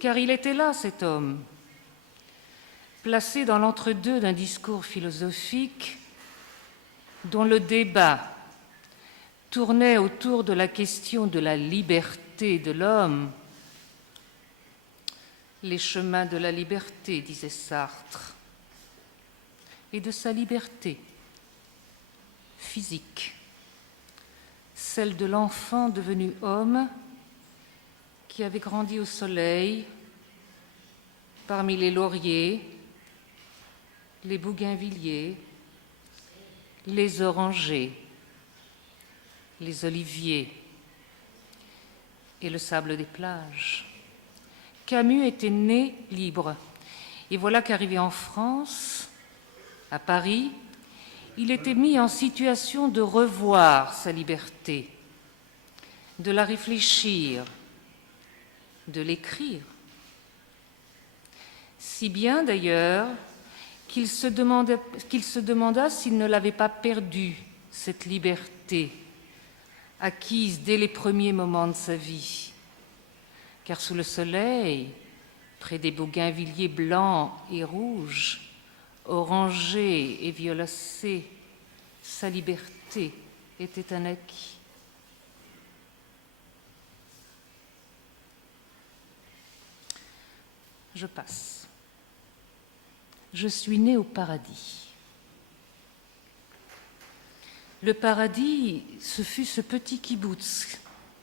Car il était là, cet homme, placé dans l'entre-deux d'un discours philosophique dont le débat tournait autour de la question de la liberté de l'homme. Les chemins de la liberté, disait Sartre, et de sa liberté physique, celle de l'enfant devenu homme qui avait grandi au soleil, parmi les lauriers, les bougainvilliers, les orangers, les oliviers et le sable des plages. Camus était né libre. Et voilà qu'arrivé en France, à Paris, il était mis en situation de revoir sa liberté, de la réfléchir, de l'écrire. Si bien d'ailleurs qu'il se demanda s'il ne l'avait pas perdue, cette liberté, acquise dès les premiers moments de sa vie. Car sous le soleil, près des bougainvilliers blancs et rouges, orangés et violacés, sa liberté était un acquis. Je passe. Je suis née au paradis. Le paradis, ce fut ce petit kibboutz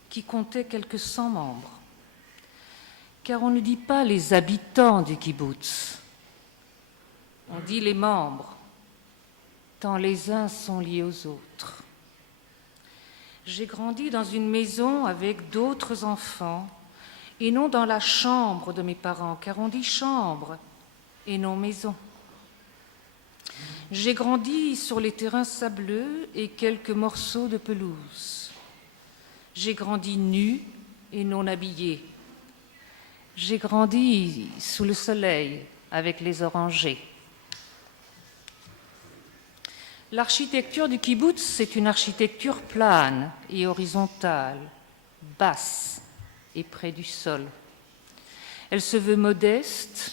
qui comptait quelques 100 membres. Car on ne dit pas les habitants du kibboutz, on dit les membres, tant les uns sont liés aux autres. J'ai grandi dans une maison avec d'autres enfants, et non dans la chambre de mes parents, car on dit chambre et non maison. J'ai grandi sur les terrains sableux et quelques morceaux de pelouse. J'ai grandi nue et non habillée. J'ai grandi sous le soleil avec les orangers. L'architecture du kibboutz, c'est une architecture plane et horizontale, basse et près du sol. Elle se veut modeste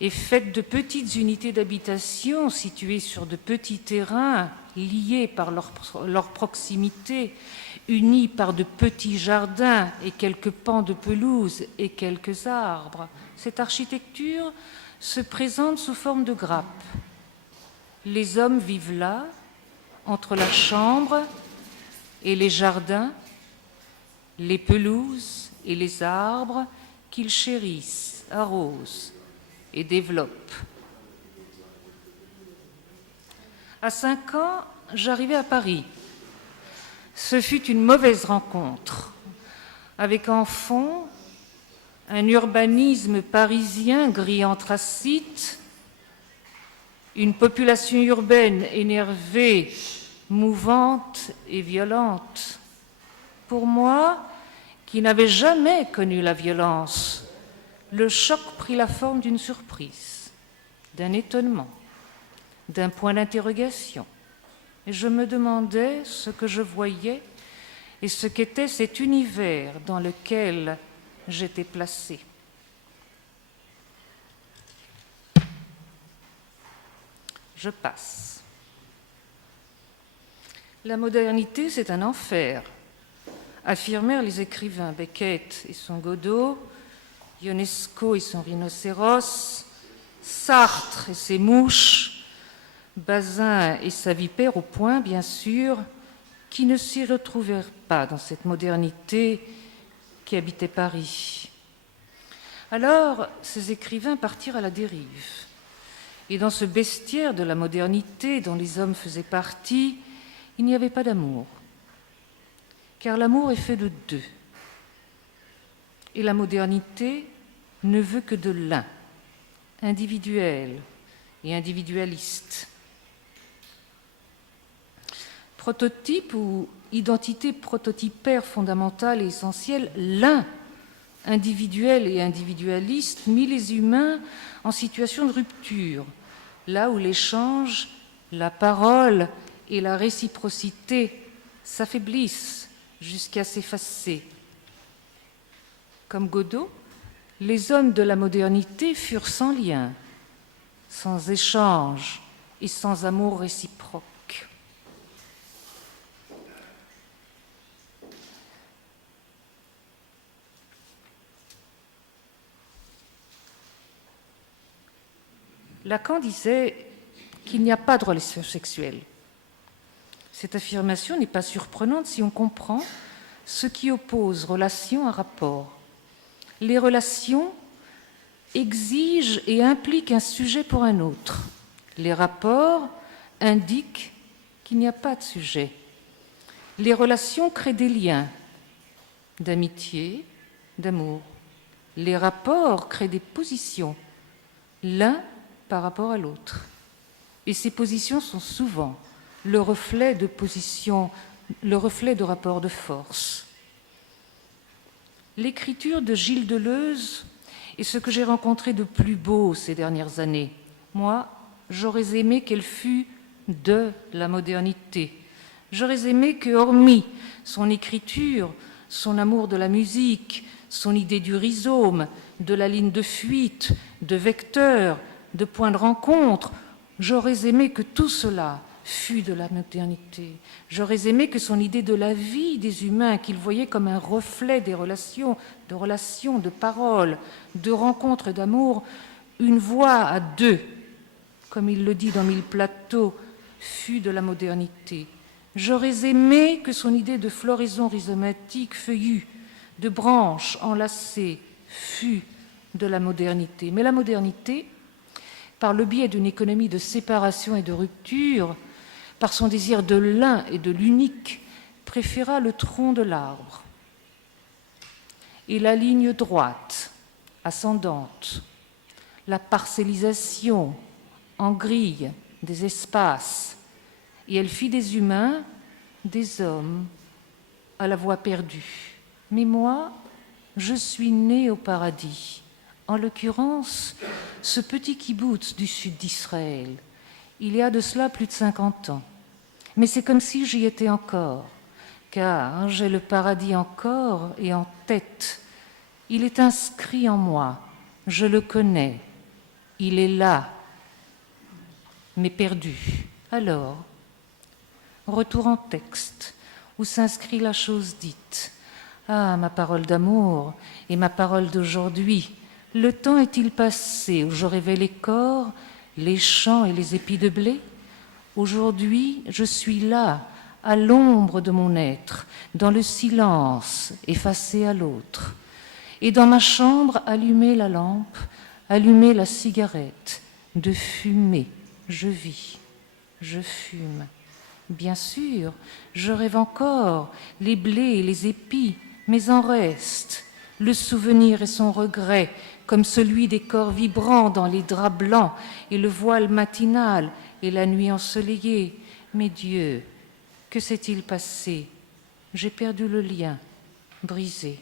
et faite de petites unités d'habitation situées sur de petits terrains liés par leur proximité, unis par de petits jardins et quelques pans de pelouse et quelques arbres. Cette architecture se présente sous forme de grappe. Les hommes vivent là, entre la chambre et les jardins, les pelouses et les arbres qu'ils chérissent, arrosent et développent. À 5 ans, j'arrivais à Paris. Ce fut une mauvaise rencontre, avec en fond un urbanisme parisien gris anthracite, une population urbaine énervée, mouvante et violente. Pour moi, qui n'avais jamais connu la violence, le choc prit la forme d'une surprise, d'un étonnement, d'un point d'interrogation. Et je me demandais ce que je voyais et ce qu'était cet univers dans lequel j'étais placée. Je passe. La modernité, c'est un enfer, affirmèrent les écrivains Beckett et son Godot, Ionesco et son rhinocéros, Sartre et ses mouches, Bazin et sa vipère, au point, bien sûr, qui ne s'y retrouvèrent pas dans cette modernité qui habitait Paris. Alors, ces écrivains partirent à la dérive. Et dans ce bestiaire de la modernité dont les hommes faisaient partie, il n'y avait pas d'amour. Car l'amour est fait de deux. Et la modernité ne veut que de l'un, individuel et individualiste. Prototype ou identité prototypaire fondamentale et essentielle, l'un, individuel et individualiste, mit les humains en situation de rupture, là où l'échange, la parole et la réciprocité s'affaiblissent jusqu'à s'effacer. Comme Godot, les hommes de la modernité furent sans lien, sans échange et sans amour réciproque. Lacan disait qu'il n'y a pas de relation sexuelle. Cette affirmation n'est pas surprenante si on comprend ce qui oppose relation à rapport. Les relations exigent et impliquent un sujet pour un autre. Les rapports indiquent qu'il n'y a pas de sujet. Les relations créent des liens d'amitié, d'amour. Les rapports créent des positions, l'un par rapport à l'autre. Et ces positions sont souvent le reflet de positions, le reflet de rapports de force. L'écriture de Gilles Deleuze est ce que j'ai rencontré de plus beau ces dernières années. Moi, j'aurais aimé qu'elle fût de la modernité. J'aurais aimé que, hormis son écriture, son amour de la musique, son idée du rhizome, de la ligne de fuite, de vecteur, de point de rencontre. J'aurais aimé que tout cela fût de la modernité. J'aurais aimé que son idée de la vie des humains, qu'il voyait comme un reflet des relations, de paroles, de rencontres, d'amour, une voix à deux, comme il le dit dans Mille plateaux, fût de la modernité. J'aurais aimé que son idée de floraison rhizomatique feuillue, de branches enlacées, fût de la modernité. Mais la modernité, par le biais d'une économie de séparation et de rupture, par son désir de l'un et de l'unique, préféra le tronc de l'arbre et la ligne droite, ascendante, la parcellisation en grille des espaces, et elle fit des humains, des hommes, à la voie perdue. Mais moi, je suis née au paradis, en l'occurrence, ce petit kibboutz du sud d'Israël, il y a de cela plus de 50 ans. Mais c'est comme si j'y étais encore, car j'ai le paradis encore et en tête. Il est inscrit en moi, je le connais, il est là, mais perdu. Alors, retour en texte, où s'inscrit la chose dite. Ah, ma parole d'amour et ma parole d'aujourd'hui, le temps est-il passé où je rêvais les corps, les champs et les épis de blé? Aujourd'hui, je suis là, à l'ombre de mon être, dans le silence, effacé à l'autre. Et dans ma chambre, allumer la lampe, allumer la cigarette, de fumer, je vis, je fume. Bien sûr, je rêve encore, les blés et les épis, mais en reste le souvenir et son regret, comme celui des corps vibrants dans les draps blancs et le voile matinal et la nuit ensoleillée. Mais Dieu, que s'est-il passé? J'ai perdu le lien, brisé.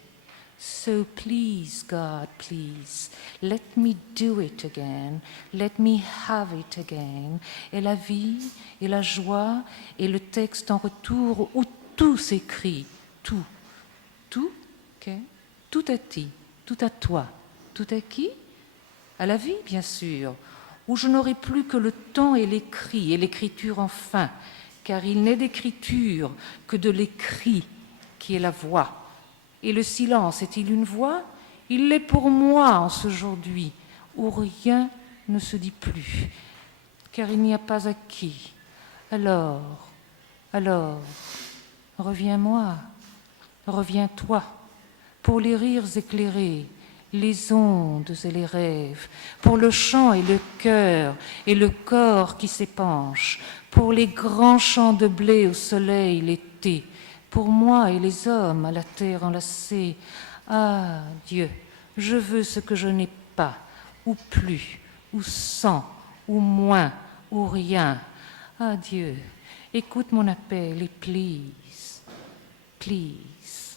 So please, God, please, let me do it again, let me have it again. Et la vie, et la joie, et le texte en retour où tout s'écrit, tout, okay? Tout à ti, tout à toi, tout à qui? À la vie, bien sûr, où je n'aurai plus que le temps et l'écrit, et l'écriture enfin, car il n'est d'écriture que de l'écrit qui est la voix. Et le silence est-il une voix? Il l'est pour moi en ce aujourd'hui, où rien ne se dit plus, car il n'y a pas à qui. Alors, reviens-moi, reviens-toi, pour les rires éclairés, les ondes et les rêves, pour le chant et le cœur et le corps qui s'épanche, pour les grands champs de blé au soleil l'été, pour moi et les hommes à la terre enlacée. Ah, Dieu, je veux ce que je n'ai pas, ou plus, ou sans, ou moins, ou rien. Ah, Dieu, écoute mon appel et please, please,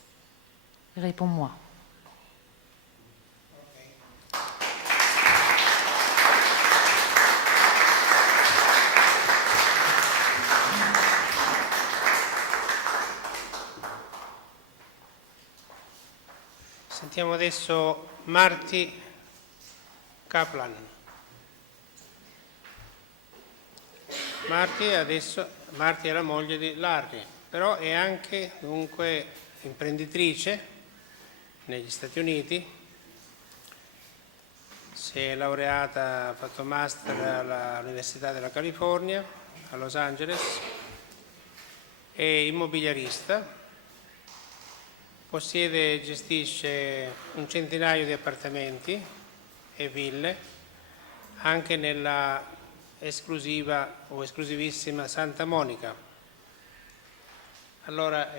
réponds-moi. Sentiamo adesso Marty Kaplan. Marty è la moglie di Larry, però è anche dunque imprenditrice negli Stati Uniti. Si è laureata, ha fatto master all'Università della California a Los Angeles, è immobiliarista. Possiede e gestisce un centinaio di appartamenti e ville, anche nella esclusiva o esclusivissima Santa Monica. Allora,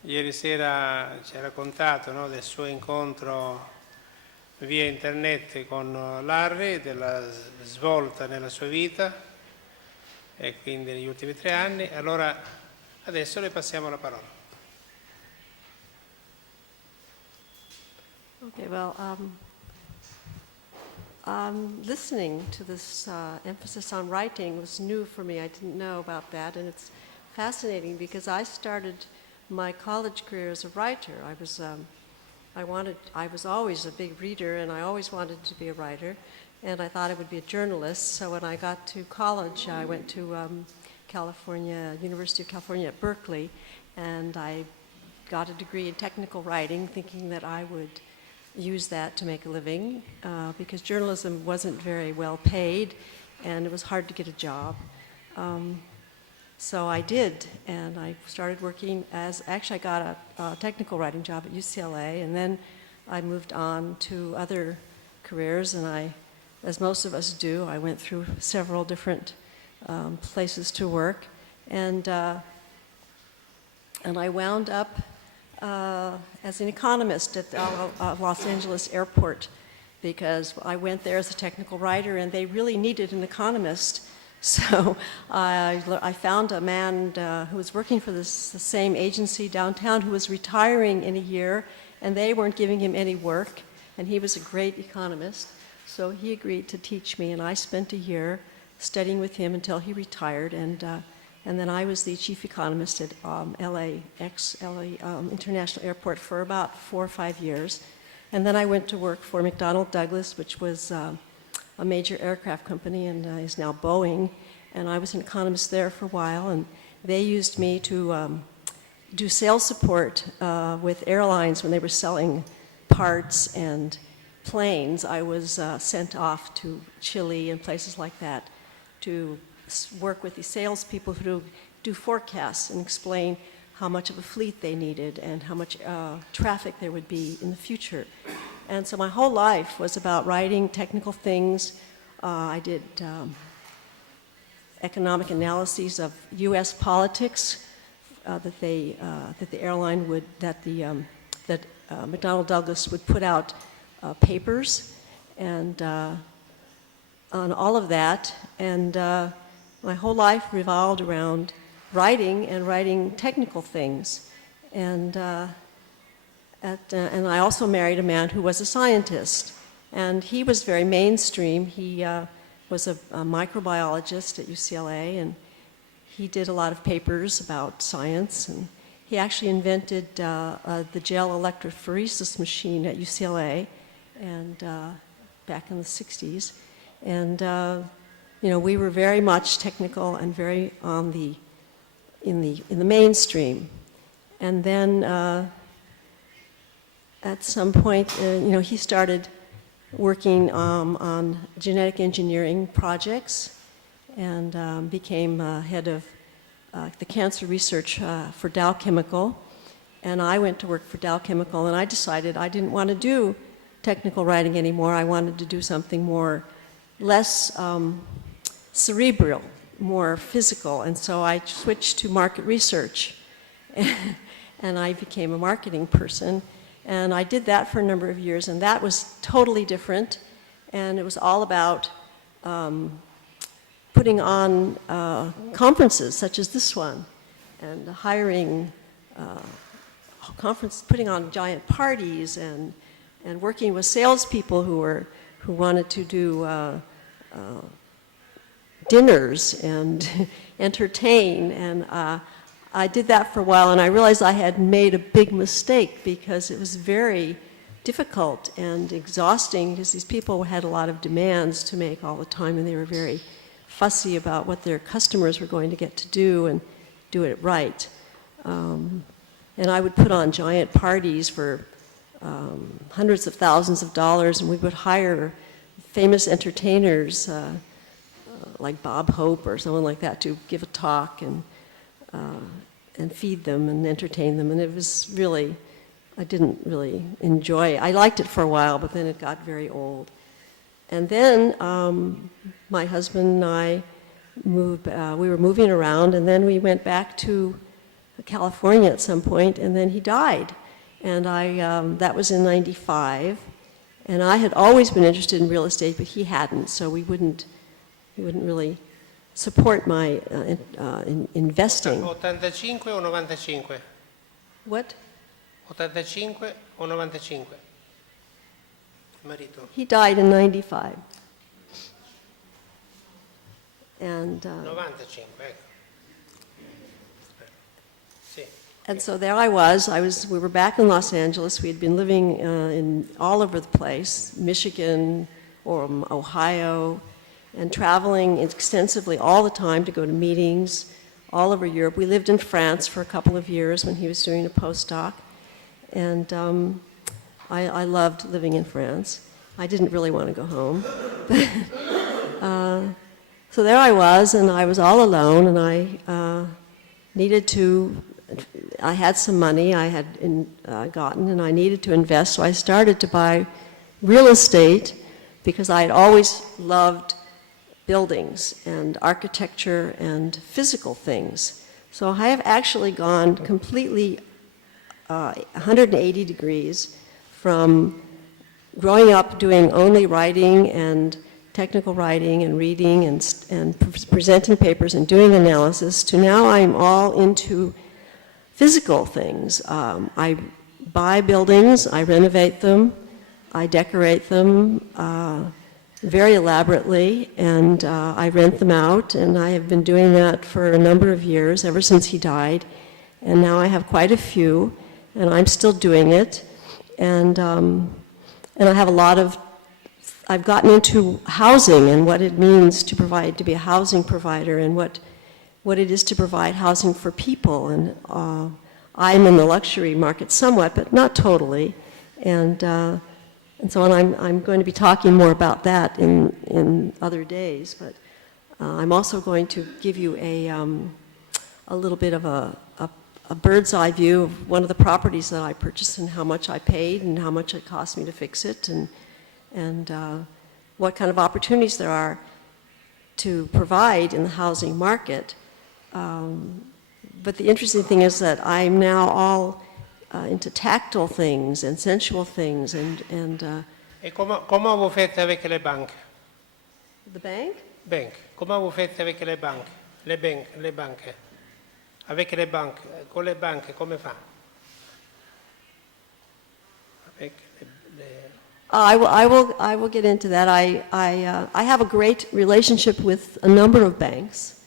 ieri sera ci ha raccontato, no, del suo incontro via internet con Larry, della svolta nella sua vita e quindi negli ultimi 3 anni. Allora, adesso le passiamo la parola. Okay, well, listening to this emphasis on writing was new for me. I didn't know about that, and it's fascinating because I started my college career as a writer. I was always a big reader, and I always wanted to be a writer, and I thought I would be a journalist. So when I got to college, I went to University of California at Berkeley, and I got a degree in technical writing, thinking that I would use that to make a living, because journalism wasn't very well paid, and it was hard to get a job. So I did, and I started working actually I got a technical writing job at UCLA, and then I moved on to other careers, and as most of us do, I went through several different places to work, and I wound up as an economist at the Los Angeles airport, because I went there as a technical writer, and they really needed an economist. So I found a man who was working for the same agency downtown who was retiring in a year, and they weren't giving him any work, and he was a great economist. So he agreed to teach me, and I spent a year studying with him until he retired, and then I was the chief economist at LA International Airport for about 4 or 5 years. And then I went to work for McDonnell Douglas, which was a major aircraft company, and is now Boeing. And I was an economist there for a while, and they used me to do sales support with airlines when they were selling parts and planes. I was sent off to Chile and places like that to work with the salespeople who do forecasts and explain how much of a fleet they needed and how much traffic there would be in the future. And so my whole life was about writing technical things. I did economic analyses of U.S. politics that the airline would, that McDonnell Douglas would put out papers and on all of that. And my whole life revolved around writing and writing technical things. And I also married a man who was a scientist, and he was very mainstream. He was a microbiologist at UCLA, and he did a lot of papers about science, and he actually invented the gel electrophoresis machine at UCLA, and back in the 60s. And we were very much technical and very on in the mainstream. And then at some point, he started working on genetic engineering projects, and became head of the cancer research for Dow Chemical. And I went to work for Dow Chemical, and I decided I didn't want to do technical writing anymore. I wanted to do something less cerebral, more physical. And so I switched to market research, and I became a marketing person. And I did that for a number of years, and that was totally different. And it was all about putting on conferences such as this one, and hiring putting on giant parties, and working with salespeople who wanted to do dinners and entertain. And I did that for a while, and I realized I had made a big mistake, because it was very difficult and exhausting, because these people had a lot of demands to make all the time, and they were very fussy about what their customers were going to get to do and do it right. And I would put on giant parties for hundreds of thousands of dollars, and we would hire famous entertainers like Bob Hope or someone like that to give a talk and feed them and entertain them. And it was really, I didn't really enjoy it. I liked it for a while, but then it got very old. And then my husband and I moved, we were moving around, and then we went back to California at some point, and then he died. And that was in '95. And I had always been interested in real estate, but he hadn't, so he wouldn't really support my investing. 85 o 95? What? 85 o 95? Marito. He died in '95. And 95, ecco. Sì. And so there I was. We were back in Los Angeles. We had been living in all over the place, Michigan or Ohio, and traveling extensively all the time to go to meetings all over Europe. We lived in France for a couple of years when he was doing a postdoc, and I loved living in France. I didn't really want to go home. So there I was, and I was all alone, and I had some money I had gotten, and I needed to invest, so I started to buy real estate because I had always loved buildings and architecture and physical things. So I have actually gone completely 180 degrees from growing up doing only writing and technical writing and reading and presenting papers and doing analysis to now I'm all into physical things. I buy buildings, I renovate them, I decorate them very elaborately, and I rent them out, and I have been doing that for a number of years, ever since he died, and now I have quite a few, and I'm still doing it, and I have I've gotten into housing and what it means to be a housing provider, and what it is to provide housing for people. And I'm in the luxury market somewhat, but not totally. And so on, I'm going to be talking more about that in other days. But I'm also going to give you a little bit of a bird's eye view of one of the properties that I purchased and how much I paid and how much it cost me to fix it, and what kind of opportunities there are to provide in the housing market. But the interesting thing is that I'm now all into tactile things and sensual things and Et comment vous faites avec les banques? the bank? Comment vous faites avec les banques? Les banques. Avec les banques, con le banche, come fa? Avec I will get into that. I have a great relationship with a number of banks,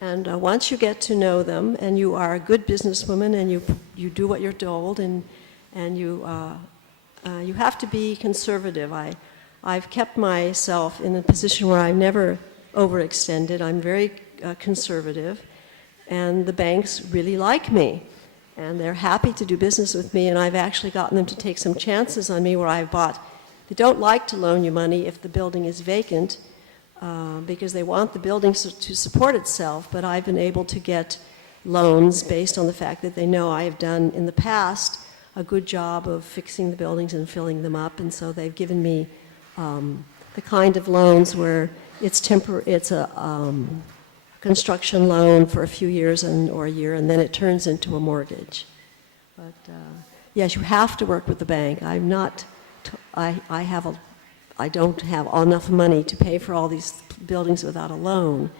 and once you get to know them, and you are a good businesswoman, and you do what you're told, and you have to be conservative. I've kept myself in a position where I'm never overextended. I'm very conservative, and the banks really like me, and they're happy to do business with me, and I've actually gotten them to take some chances on me where I've bought. They don't like to loan you money if the building is vacant because they want the building to support itself, but I've been able to get loans based on the fact that they know I have done in the past a good job of fixing the buildings and filling them up, and so they've given me the kind of loans where it's a construction loan for a few years or a year, and then it turns into a mortgage. But yes, you have to work with the bank. I don't have enough money to pay for all these buildings without a loan,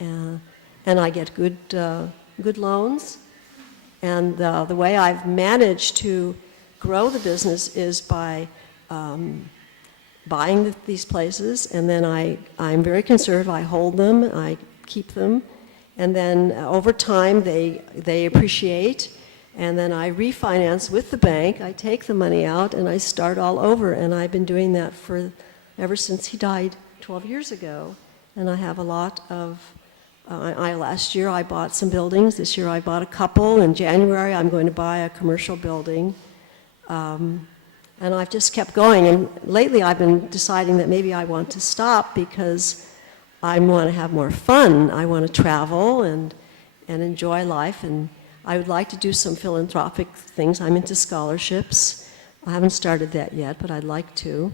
and I get good loans. And the way I've managed to grow the business is by buying these places, and then I'm very conservative. I hold them, I keep them, and then over time they appreciate, and then I refinance with the bank. I take the money out and I start all over, and I've been doing that ever since he died 12 years ago. And I have a lot of last year I bought some buildings. This year I bought a couple. In January I'm going to buy a commercial building. And I've just kept going. And lately I've been deciding that maybe I want to stop because I want to have more fun. I want to travel and enjoy life. And I would like to do some philanthropic things. I'm into scholarships. I haven't started that yet, but I'd like to.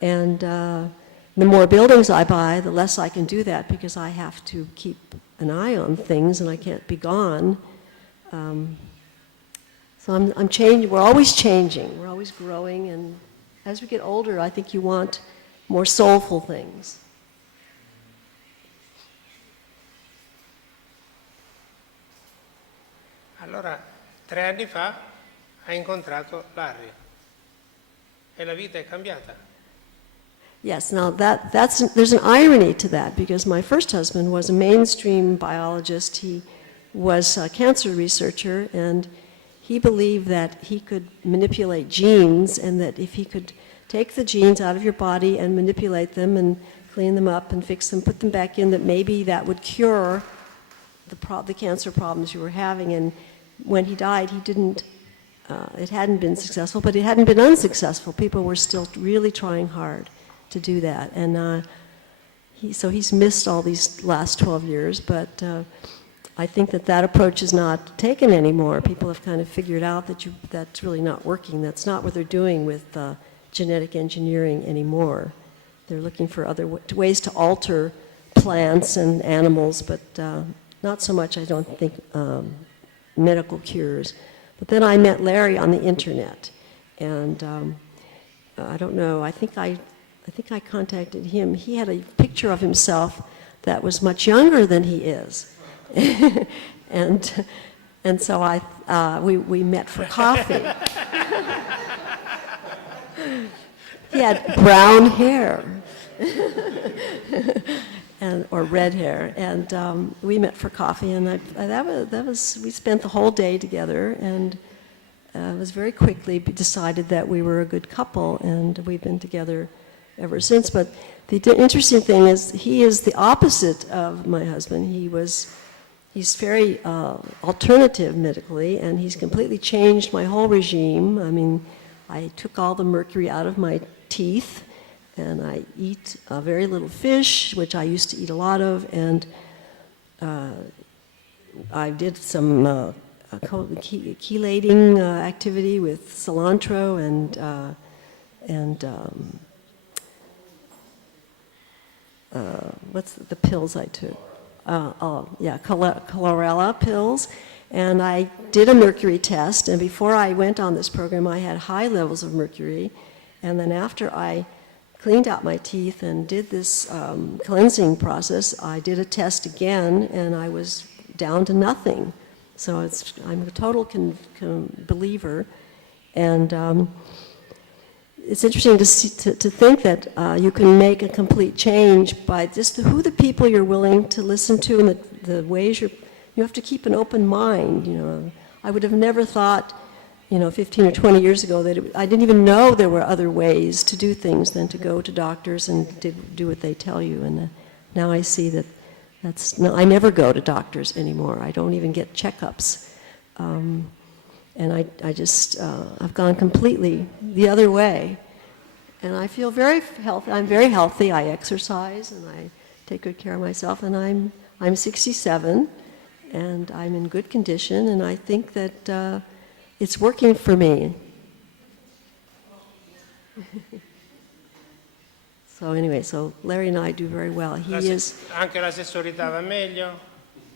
And the more buildings I buy, the less I can do that because I have to keep an eye on things and I can't be gone. So I'm changing. We're always changing. We're always growing. And as we get older, I think you want more soulful things. Allora, 3 anni fa ha incontrato Larry e la vita è cambiata. Yes, now there's an irony to that because my first husband was a mainstream biologist. He was a cancer researcher, and he believed that he could manipulate genes, and that if he could take the genes out of your body and manipulate them and clean them up and fix them, put them back in, that maybe that would cure the cancer problems you were having. And when he died, he didn't, it hadn't been successful, but it hadn't been unsuccessful. People were still really trying hard to do that. And so he's missed all these last 12 years, but I think that approach is not taken anymore. People have kind of figured out that that's really not working. That's not what they're doing with genetic engineering anymore. They're looking for other ways to alter plants and animals, but not so much, I don't think, medical cures. But then I met Larry on the internet, and I don't know, I think I contacted him. He had a picture of himself that was much younger than he is. and so we met for coffee. He had brown hair, or red hair, and we met for coffee, and we spent the whole day together, and it was very quickly decided that we were a good couple, and we've been together ever since. But the interesting thing is, he is the opposite of my husband. He's very alternative medically, and he's completely changed my whole regime. I mean, I took all the mercury out of my teeth, and I eat very little fish, which I used to eat a lot of, and I did some chelating activity with cilantro and what's the pills I took? Chlorella pills. And I did a mercury test, and before I went on this program, I had high levels of mercury. And then after I cleaned out my teeth and did this cleansing process, I did a test again, and I was down to nothing. So I'm a total believer. And it's interesting to think that you can make a complete change by just who the people you're willing to listen to, and the ways you have to keep an open mind. I would have never thought, 15 or 20 years ago that I didn't even know there were other ways to do things than to go to doctors and to do what they tell you. And now I see that I never go to doctors anymore. I don't even get checkups. And I just, I've gone completely the other way. And I feel very healthy. I'm very healthy. I exercise and I take good care of myself. And I'm 67, and I'm in good condition. And I think that it's working for me. So anyway, so Larry and I do very well. Anche la sessualità va meglio?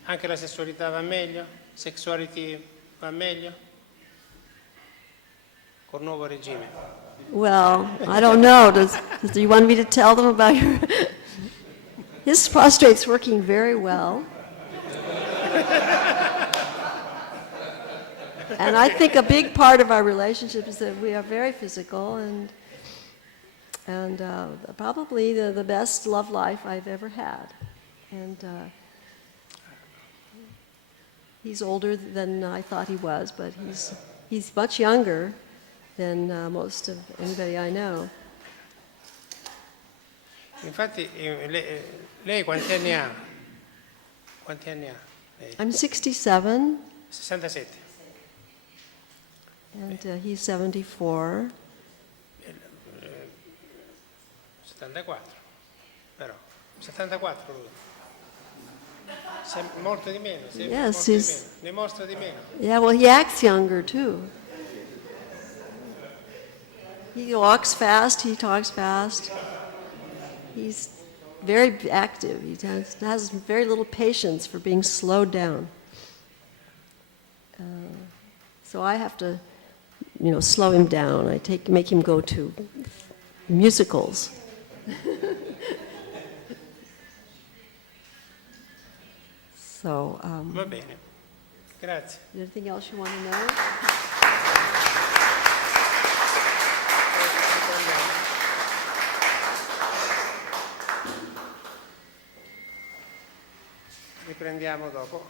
Anche la sessualità va meglio? Sexuality va meglio? Col nuovo regime. Well, I don't know. Do you want me to tell them about His prostrate's working very well. And I think a big part of our relationship is that we are very physical, and probably the best love life I've ever had. And he's older than I thought he was, but he's much younger than most of anybody I know. Infatti, lei quanti anni ha? Quanti anni ha? Lei? I'm 67. 67. And he's 74. 74, però. 74 lui. Molto di meno. Yes, Ne mostra di meno. Yeah, well, he acts younger, too. He walks fast, he talks fast. He's very active. He has very little patience for being slowed down. So I have to, slow him down. I make him go to musicals. So. Va bene. Grazie. Anything else you want to know? Riprendiamo dopo.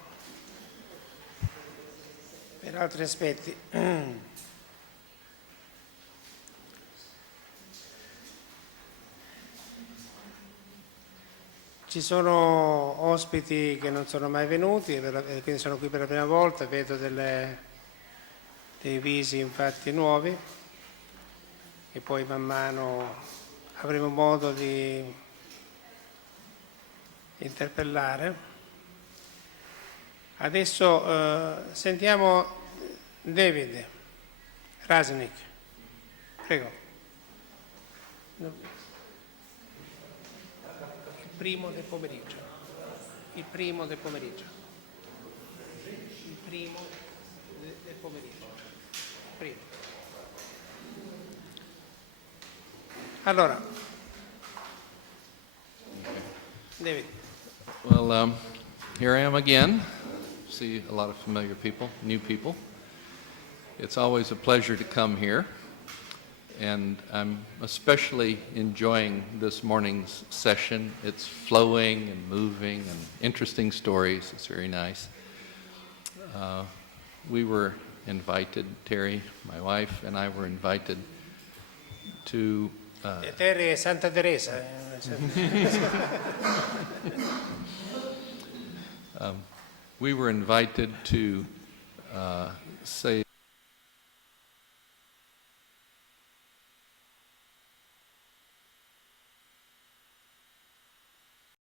Per altri aspetti. Ci sono ospiti che non sono mai venuti, quindi sono qui per la prima volta, vedo dei visi infatti nuovi, e poi man mano avremo modo di interpellare. Adesso sentiamo David Rasnik, prego. Il primo del pomeriggio. Il primo del pomeriggio. Il primo del pomeriggio. Primo. Allora, David. Well, here I am again. See a lot of familiar people, new people. It's always a pleasure to come here, and I'm especially enjoying this morning's session. It's flowing and moving and interesting stories. It's very nice. We were invited, Terry, my wife, and I were invited to... Terry è Santa Teresa. We were invited to say